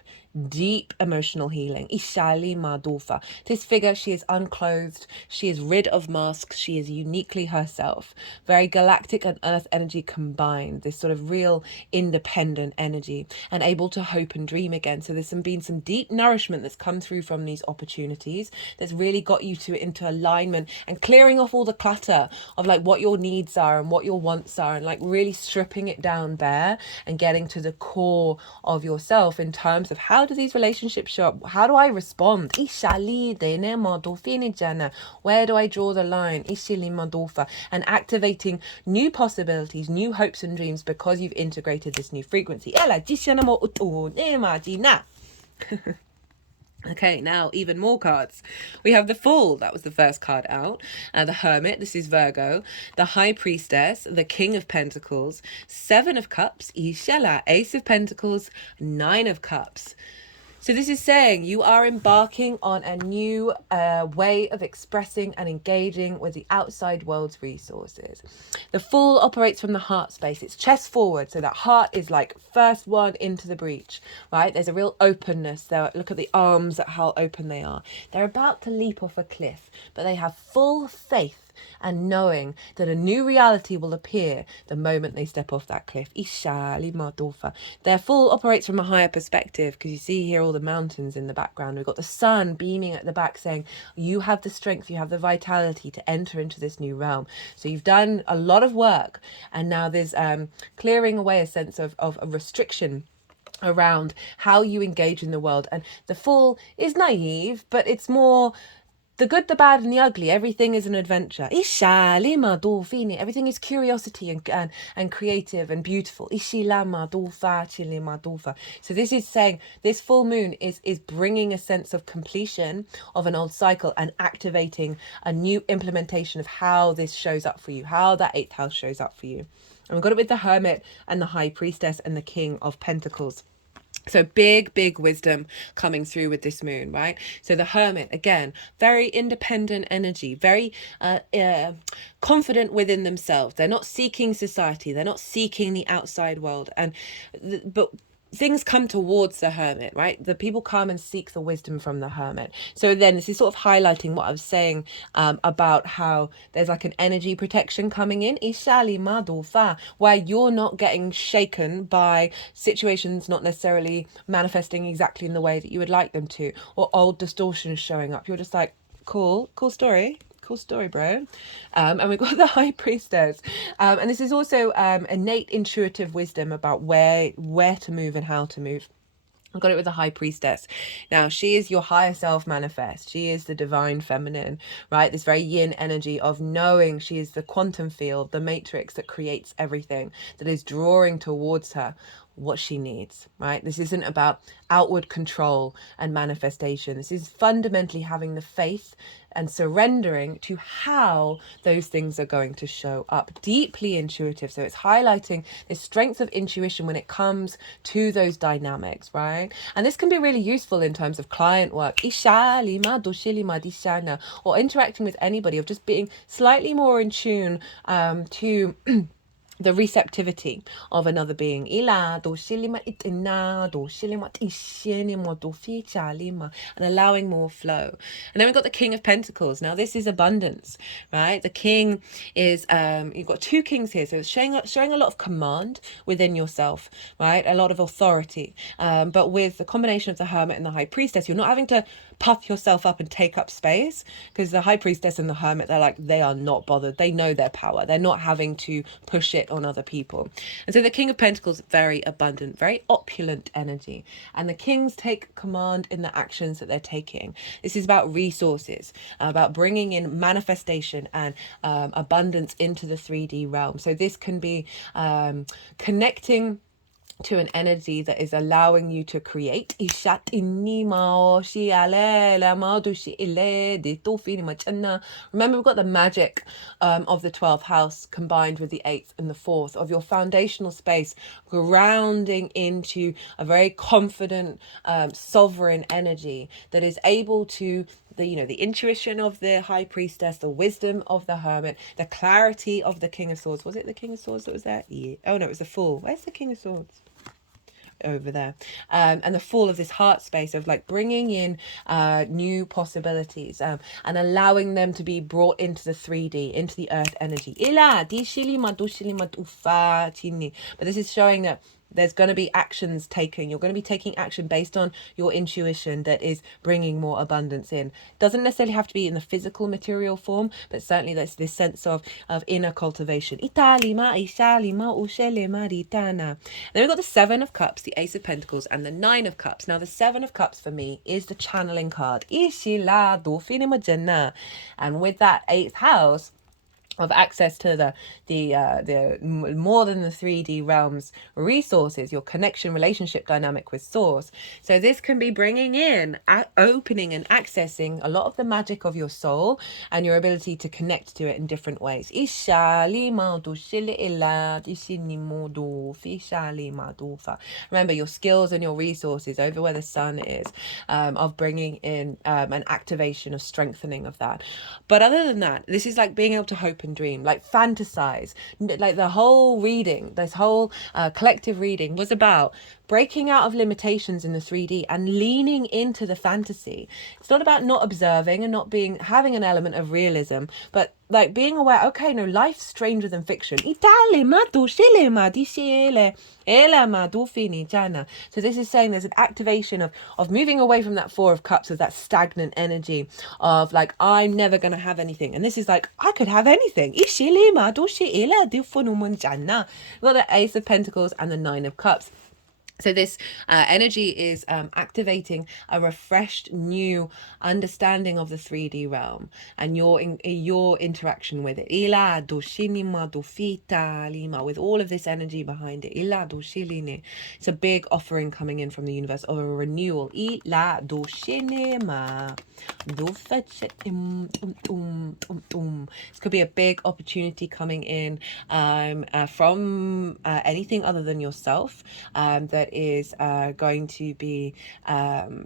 emotional healing. Ishali Madofa. This figure, she is unclothed, she is rid of masks, she is uniquely herself. Very galactic and earth energy combined, this sort of real independent energy, and able to hope and dream again. So there's been some deep nourishment that's come through from these opportunities that's really got you into alignment and clearing off all the clutter of like what your needs are and what your wants are, and like really stripping it down bare and getting to the core of yourself in terms of how do these relationships show up? How do I respond? Where do I draw the line? And activating new possibilities, new hopes and dreams because you've integrated this new frequency. Okay, now even more cards. We have the Fool, that was the first card out. The Hermit, this is Virgo. The High Priestess, the King of Pentacles. 7 of Cups, Ishala, Ace of Pentacles, 9 of Cups. So this is saying you are embarking on a new way of expressing and engaging with the outside world's resources. The Fool operates from the heart space. It's chest forward. So that heart is like first one into the breach, right? There's a real openness there. Look at the arms, at how open they are. They're about to leap off a cliff, but they have full faith and knowing that a new reality will appear the moment they step off that cliff. Their Fool operates from a higher perspective, because you see here all the mountains in the background. We've got the sun beaming at the back saying you have the strength, you have the vitality to enter into this new realm. So you've done a lot of work, and now there's clearing away a sense of a restriction around how you engage in the world. And the Fool is naive, but it's more the good, the bad, and the ugly. Everything is an adventure. Everything is curiosity and creative and beautiful. So this is saying this full moon is bringing a sense of completion of an old cycle and activating a new implementation of how this shows up for you, how that 8th house shows up for you. And we've got it with the Hermit and the High Priestess and the King of Pentacles. So big wisdom coming through with this moon, right? So the Hermit, again, very independent energy, very confident within themselves. They're not seeking society. They're not seeking the outside world. But things come towards the Hermit, right? The people come and seek the wisdom from the Hermit. So then this is sort of highlighting what I was saying about how there's like an energy protection coming in, where you're not getting shaken by situations not necessarily manifesting exactly in the way that you would like them to, or old distortions showing up. You're just like, cool story. Cool story, bro. And we've got the High Priestess. And this is also innate intuitive wisdom about where to move and how to move. I've got it with the High Priestess. Now, she is your higher self manifest. She is the divine feminine, right? This very yin energy of knowing she is the quantum field, the matrix that creates everything, that is drawing towards her what she needs, right? This isn't about outward control and manifestation. This is fundamentally having the faith and surrendering to how those things are going to show up. Deeply intuitive. So it's highlighting the strength of intuition when it comes to those dynamics, right? And this can be really useful in terms of client work, or interacting with anybody, of just being slightly more in tune to the receptivity of another being. And allowing more flow. And then we've got the King of Pentacles. Now this is abundance, right? The King is, you've got two kings here. So it's showing a lot of command within yourself, right? A lot of authority. But with the combination of the Hermit and the High Priestess, you're not having to puff yourself up and take up space, because the High Priestess and the Hermit, they are not bothered. They know their power. They're not having to push it on other people. And so the King of Pentacles, very abundant, very opulent energy. And the kings take command in the actions that they're taking. This is about resources, about bringing in manifestation and abundance into the 3D realm. So this can be connecting to an energy that is allowing you to create. Remember, we've got the magic of the 12th house combined with the 8th and the 4th of your foundational space, grounding into a very confident, sovereign energy that is able to the intuition of the High Priestess, the wisdom of the Hermit, the clarity of the King of Swords. Was it the King of Swords that was there? Yeah. Oh no, it was the Fool. Where's the King of Swords? Over there. And the Fool of this heart space of bringing in new possibilities and allowing them to be brought into the 3D, into the earth energy. But this is showing that there's going to be actions taken. You're going to be taking action based on your intuition that is bringing more abundance in. Doesn't necessarily have to be in the physical material form, but certainly there's this sense of inner cultivation. Then we've got the 7 of Cups, the Ace of Pentacles, and the 9 of Cups. Now the 7 of Cups for me is the channeling card. And with that 8th house of access to the more than the 3D realms resources, your connection relationship dynamic with source. So this can be bringing in, opening and accessing a lot of the magic of your soul and your ability to connect to it in different ways. Remember your skills and your resources over where the sun is, of bringing in an activation of strengthening of that. But other than that, this is being able to hope and dream, fantasize. The whole reading, this whole collective reading was about breaking out of limitations in the 3D and leaning into the fantasy. It's not about not observing and not having an element of realism, but being aware, okay, no, life's stranger than fiction. So this is saying there's an activation of moving away from that 4 of Cups, of that stagnant energy of I'm never going to have anything. And this is I could have anything. We've got the Ace of Pentacles and the 9 of Cups. So this energy is activating a refreshed, new understanding of the 3D realm and your interaction with it. With all of this energy behind it. It's a big offering coming in from the universe of a renewal. This could be a big opportunity coming in from anything other than yourself, that is going to be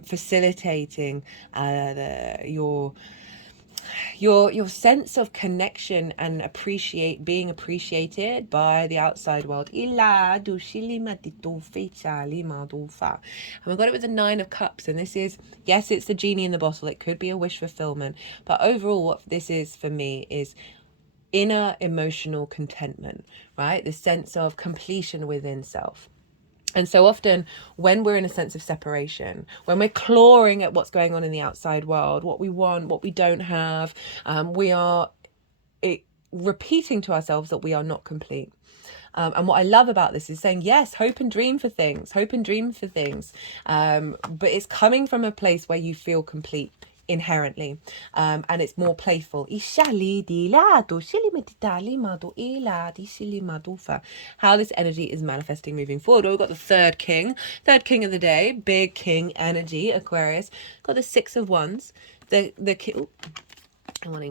facilitating your sense of connection and being appreciated by the outside world. And we've got it with the 9 of Cups, and this is, yes, it's the genie in the bottle. It could be a wish fulfillment, but overall what this is for me is inner emotional contentment, right? The sense of completion within self. And so often when we're in a sense of separation, when we're clawing at what's going on in the outside world, what we want, what we don't have, we are repeating to ourselves that we are not complete. And what I love about this is saying, yes, hope and dream for things, but it's coming from a place where you feel complete. inherently, and it's more playful. How this energy is manifesting moving forward. Well, we've got the third king of the day, big king energy, Aquarius. Got the Six of Wands, the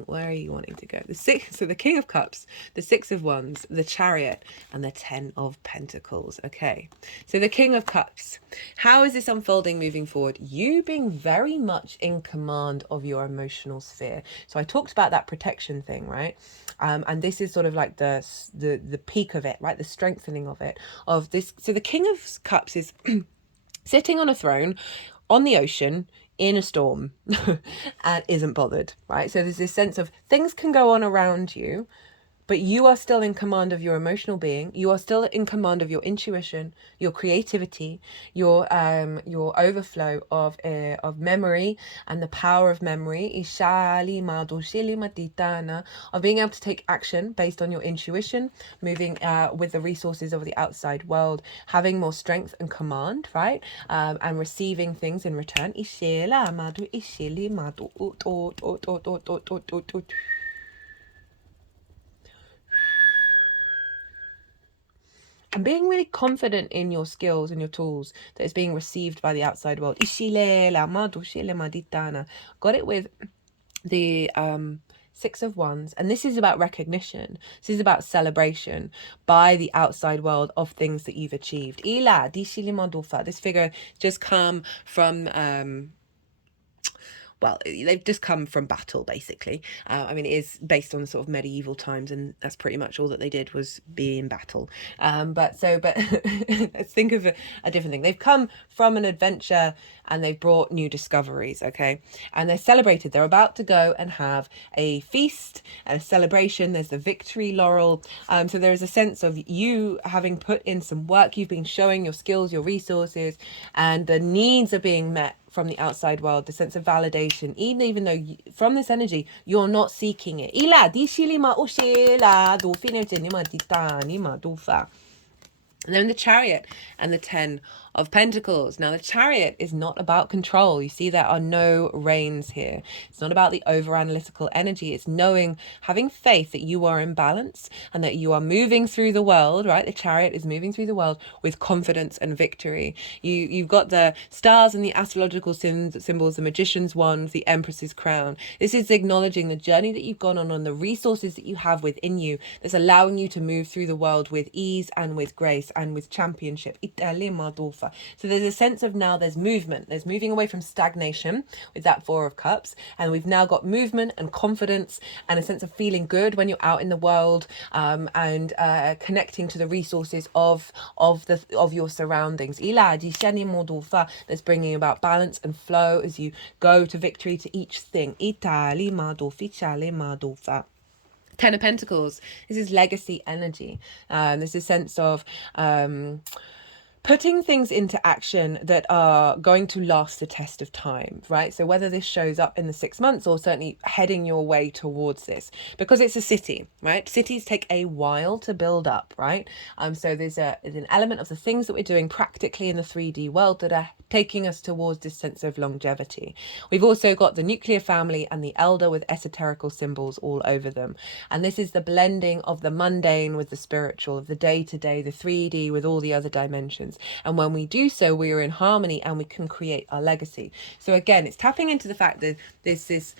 where are you wanting to go? So the King of Cups, the Six of Wands, the Chariot, and the Ten of Pentacles. Okay, so the King of Cups. How is this unfolding moving forward? You being very much in command of your emotional sphere. So I talked about that protection thing, right? And this is sort of like the peak of it, right? The strengthening of it, of this. So the King of Cups is sitting on a throne on the ocean in a storm and isn't bothered, right? So there's this sense of things can go on around you, but you are still in command of your emotional being. You are still in command of your intuition, your creativity, your overflow of memory and the power of memory, of being able to take action based on your intuition, moving with the resources of the outside world, having more strength and command, right? And receiving things in return. And being really confident in your skills and your tools that is being received by the outside world. Got it with the Six of Wands, and this is about recognition. This is about celebration by the outside world of things that you've achieved. This figure just come from well, they've just come from battle, basically. I mean, it is based on sort of medieval times, and that's pretty much all that they did was be in battle. But let's think of a different thing. They've come from an adventure and they've brought new discoveries, okay? And they're celebrated. They're about to go and have a feast and a celebration. There's the victory laurel. So there is a sense of you having put in some work. You've been showing your skills, your resources, and the needs are being met from the outside world, the sense of validation, even though from this energy, you're not seeking it. And then the Chariot and the Ten of Pentacles. Now, the Chariot is not about control. You see, there are no reins here. It's not about the over-analytical energy. It's knowing, having faith that you are in balance and that you are moving through the world, right? The Chariot is moving through the world with confidence and victory. You've got the stars and the astrological symbols, the Magician's wand, the Empress's crown. This is acknowledging the journey that you've gone on the resources that you have within you that's allowing you to move through the world with ease and with grace and with championship. So there's a sense of now there's movement. There's moving away from stagnation with that Four of Cups. And we've now got movement and confidence and a sense of feeling good when you're out in the world, and connecting to the resources of your surroundings. That's bringing about balance and flow as you go to victory to each thing. Ten of Pentacles. This is legacy energy. There's a sense of putting things into action that are going to last the test of time, right? So whether this shows up in the 6 months or certainly heading your way towards this, because it's a city, right? Cities take a while to build up, right? So there's an element of the things that we're doing practically in the 3D world that are taking us towards this sense of longevity. We've also got the nuclear family and the elder with esoterical symbols all over them. And this is the blending of the mundane with the spiritual, of the day-to-day, the 3D with all the other dimensions. And when we do so, we are in harmony and we can create our legacy. So again, it's tapping into the fact that this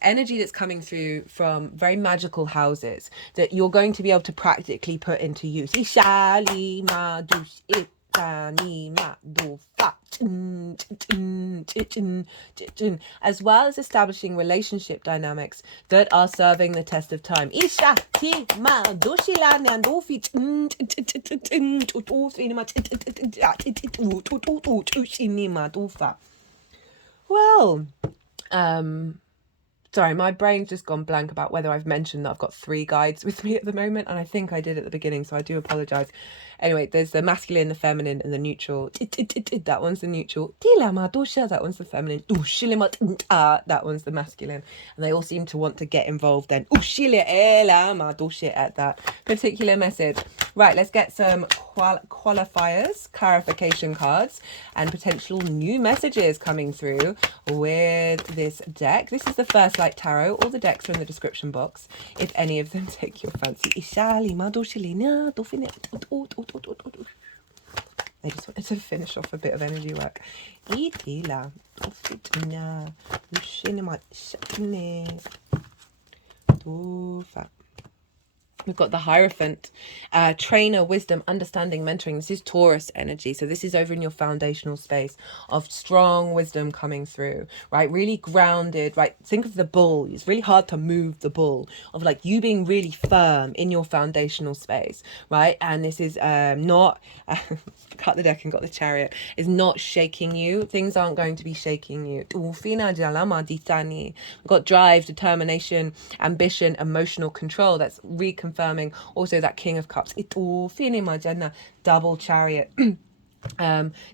energy that's coming through from very magical houses that you're going to be able to practically put into use. As well as establishing relationship dynamics that are serving the test of time. Well, sorry, my brain's just gone blank about whether I've mentioned that I've got 3 guides with me at the moment, and I think I did at the beginning, so I do apologise. Anyway, there's the masculine, the feminine, and the neutral. That one's the neutral. That one's the feminine. That one's the masculine. And they all seem to want to get involved then. At that particular message. Right, let's get some qualifiers, clarification cards, and potential new messages coming through with this deck. This is the First Light Tarot. All the decks are in the description box if any of them take your fancy. I just wanted to finish off a bit of energy work. We've got the Hierophant, trainer, wisdom, understanding, mentoring. This is Taurus energy. So this is over in your foundational space of strong wisdom coming through, right? Really grounded, right? Think of the bull. It's really hard to move the bull, of like you being really firm in your foundational space, right? And this is not, cut the deck and got the Chariot, is not shaking you. Things aren't going to be shaking you. We've got drive, determination, ambition, emotional control. That's reconfirming also that King of Cups. Double Chariot.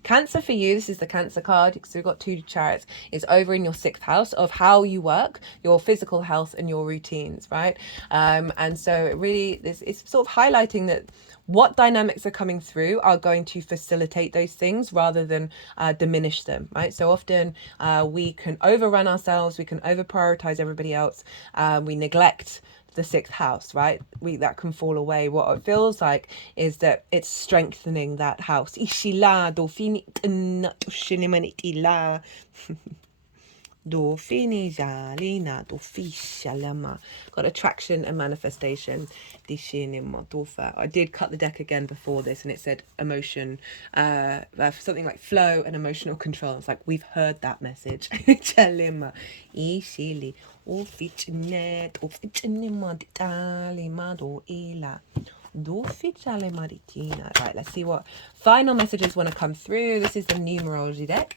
Cancer for you, this is the Cancer card, so we've got 2 chariots. It's over in your 6th house of how you work, your physical health and your routines, right? And so it really, it's sort of highlighting that what dynamics are coming through are going to facilitate those things rather than diminish them, right? So often we can overrun ourselves, we can over prioritize everybody else, we neglect the 6th house, right? That can fall away. What it feels like is that it's strengthening that house. Got attraction and manifestation. I did cut the deck again before this and it said emotion, something like flow and emotional control. It's like, we've heard that message. Right, let's see what final messages want to come through. This is the numerology deck.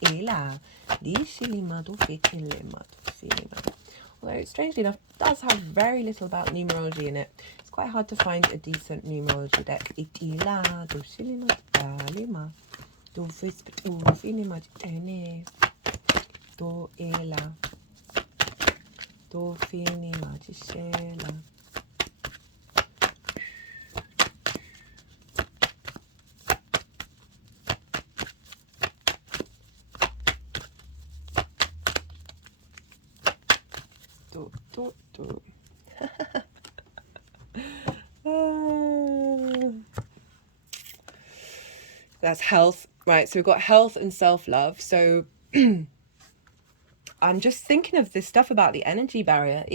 Although strangely enough, it does have very little about numerology in it. It's quite hard to find a decent numerology deck. That's health, right? So we've got health and self-love. So I'm just thinking of this stuff about the energy barrier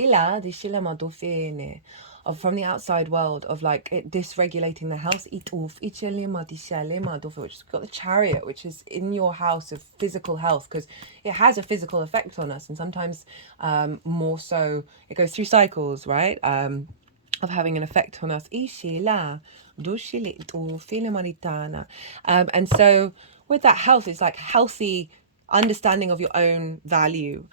of from the outside world, of like it dysregulating the house, which has got the Chariot, which is in your house of physical health, because it has a physical effect on us, and sometimes more so it goes through cycles, right, of having an effect on us. And so with that health, it's like healthy understanding of your own value,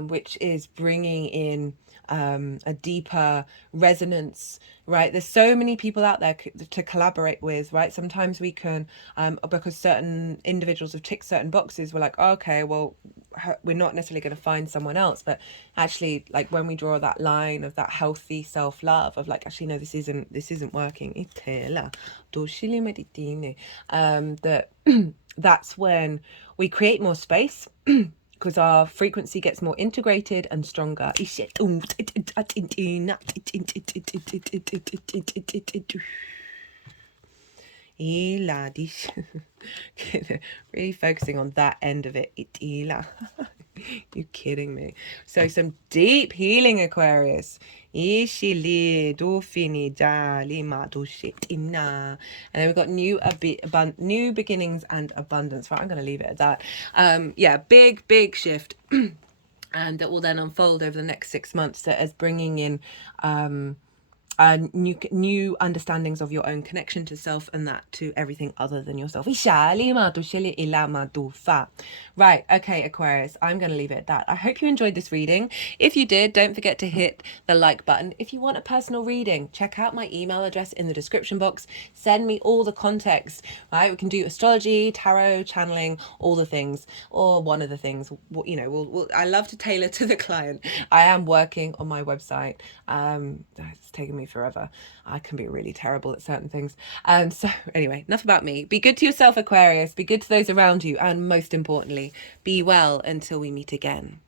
which is bringing in a deeper resonance, right? There's so many people out there to collaborate with, right? Sometimes we can, because certain individuals have ticked certain boxes, we're like, oh, okay, well, we're not necessarily going to find someone else. But actually, like when we draw that line of that healthy self-love of like, actually, no, this isn't working. That that's when we create more space, because our frequency gets more integrated and stronger. Really focusing on that end of it. You kidding me? So some deep healing, Aquarius. And then we've got new beginnings and abundance. Right, I'm going to leave it at that. Yeah, big shift. And that will then unfold over the next 6 months as bringing in new understandings of your own connection to self and that to everything other than yourself. Right, okay, Aquarius, I'm going to leave it at that. I hope you enjoyed this reading. If you did, don't forget to hit the like button. If you want a personal reading, check out my email address in the description box. Send me all the context, right? We can do astrology, tarot, channeling, all the things, or one of the things. You know, I love to tailor to the client. I am working on my website. It's taken me me forever. I can be really terrible at certain things. So anyway, enough about me. Be good to yourself, Aquarius. Be good to those around you. And most importantly, be well until we meet again.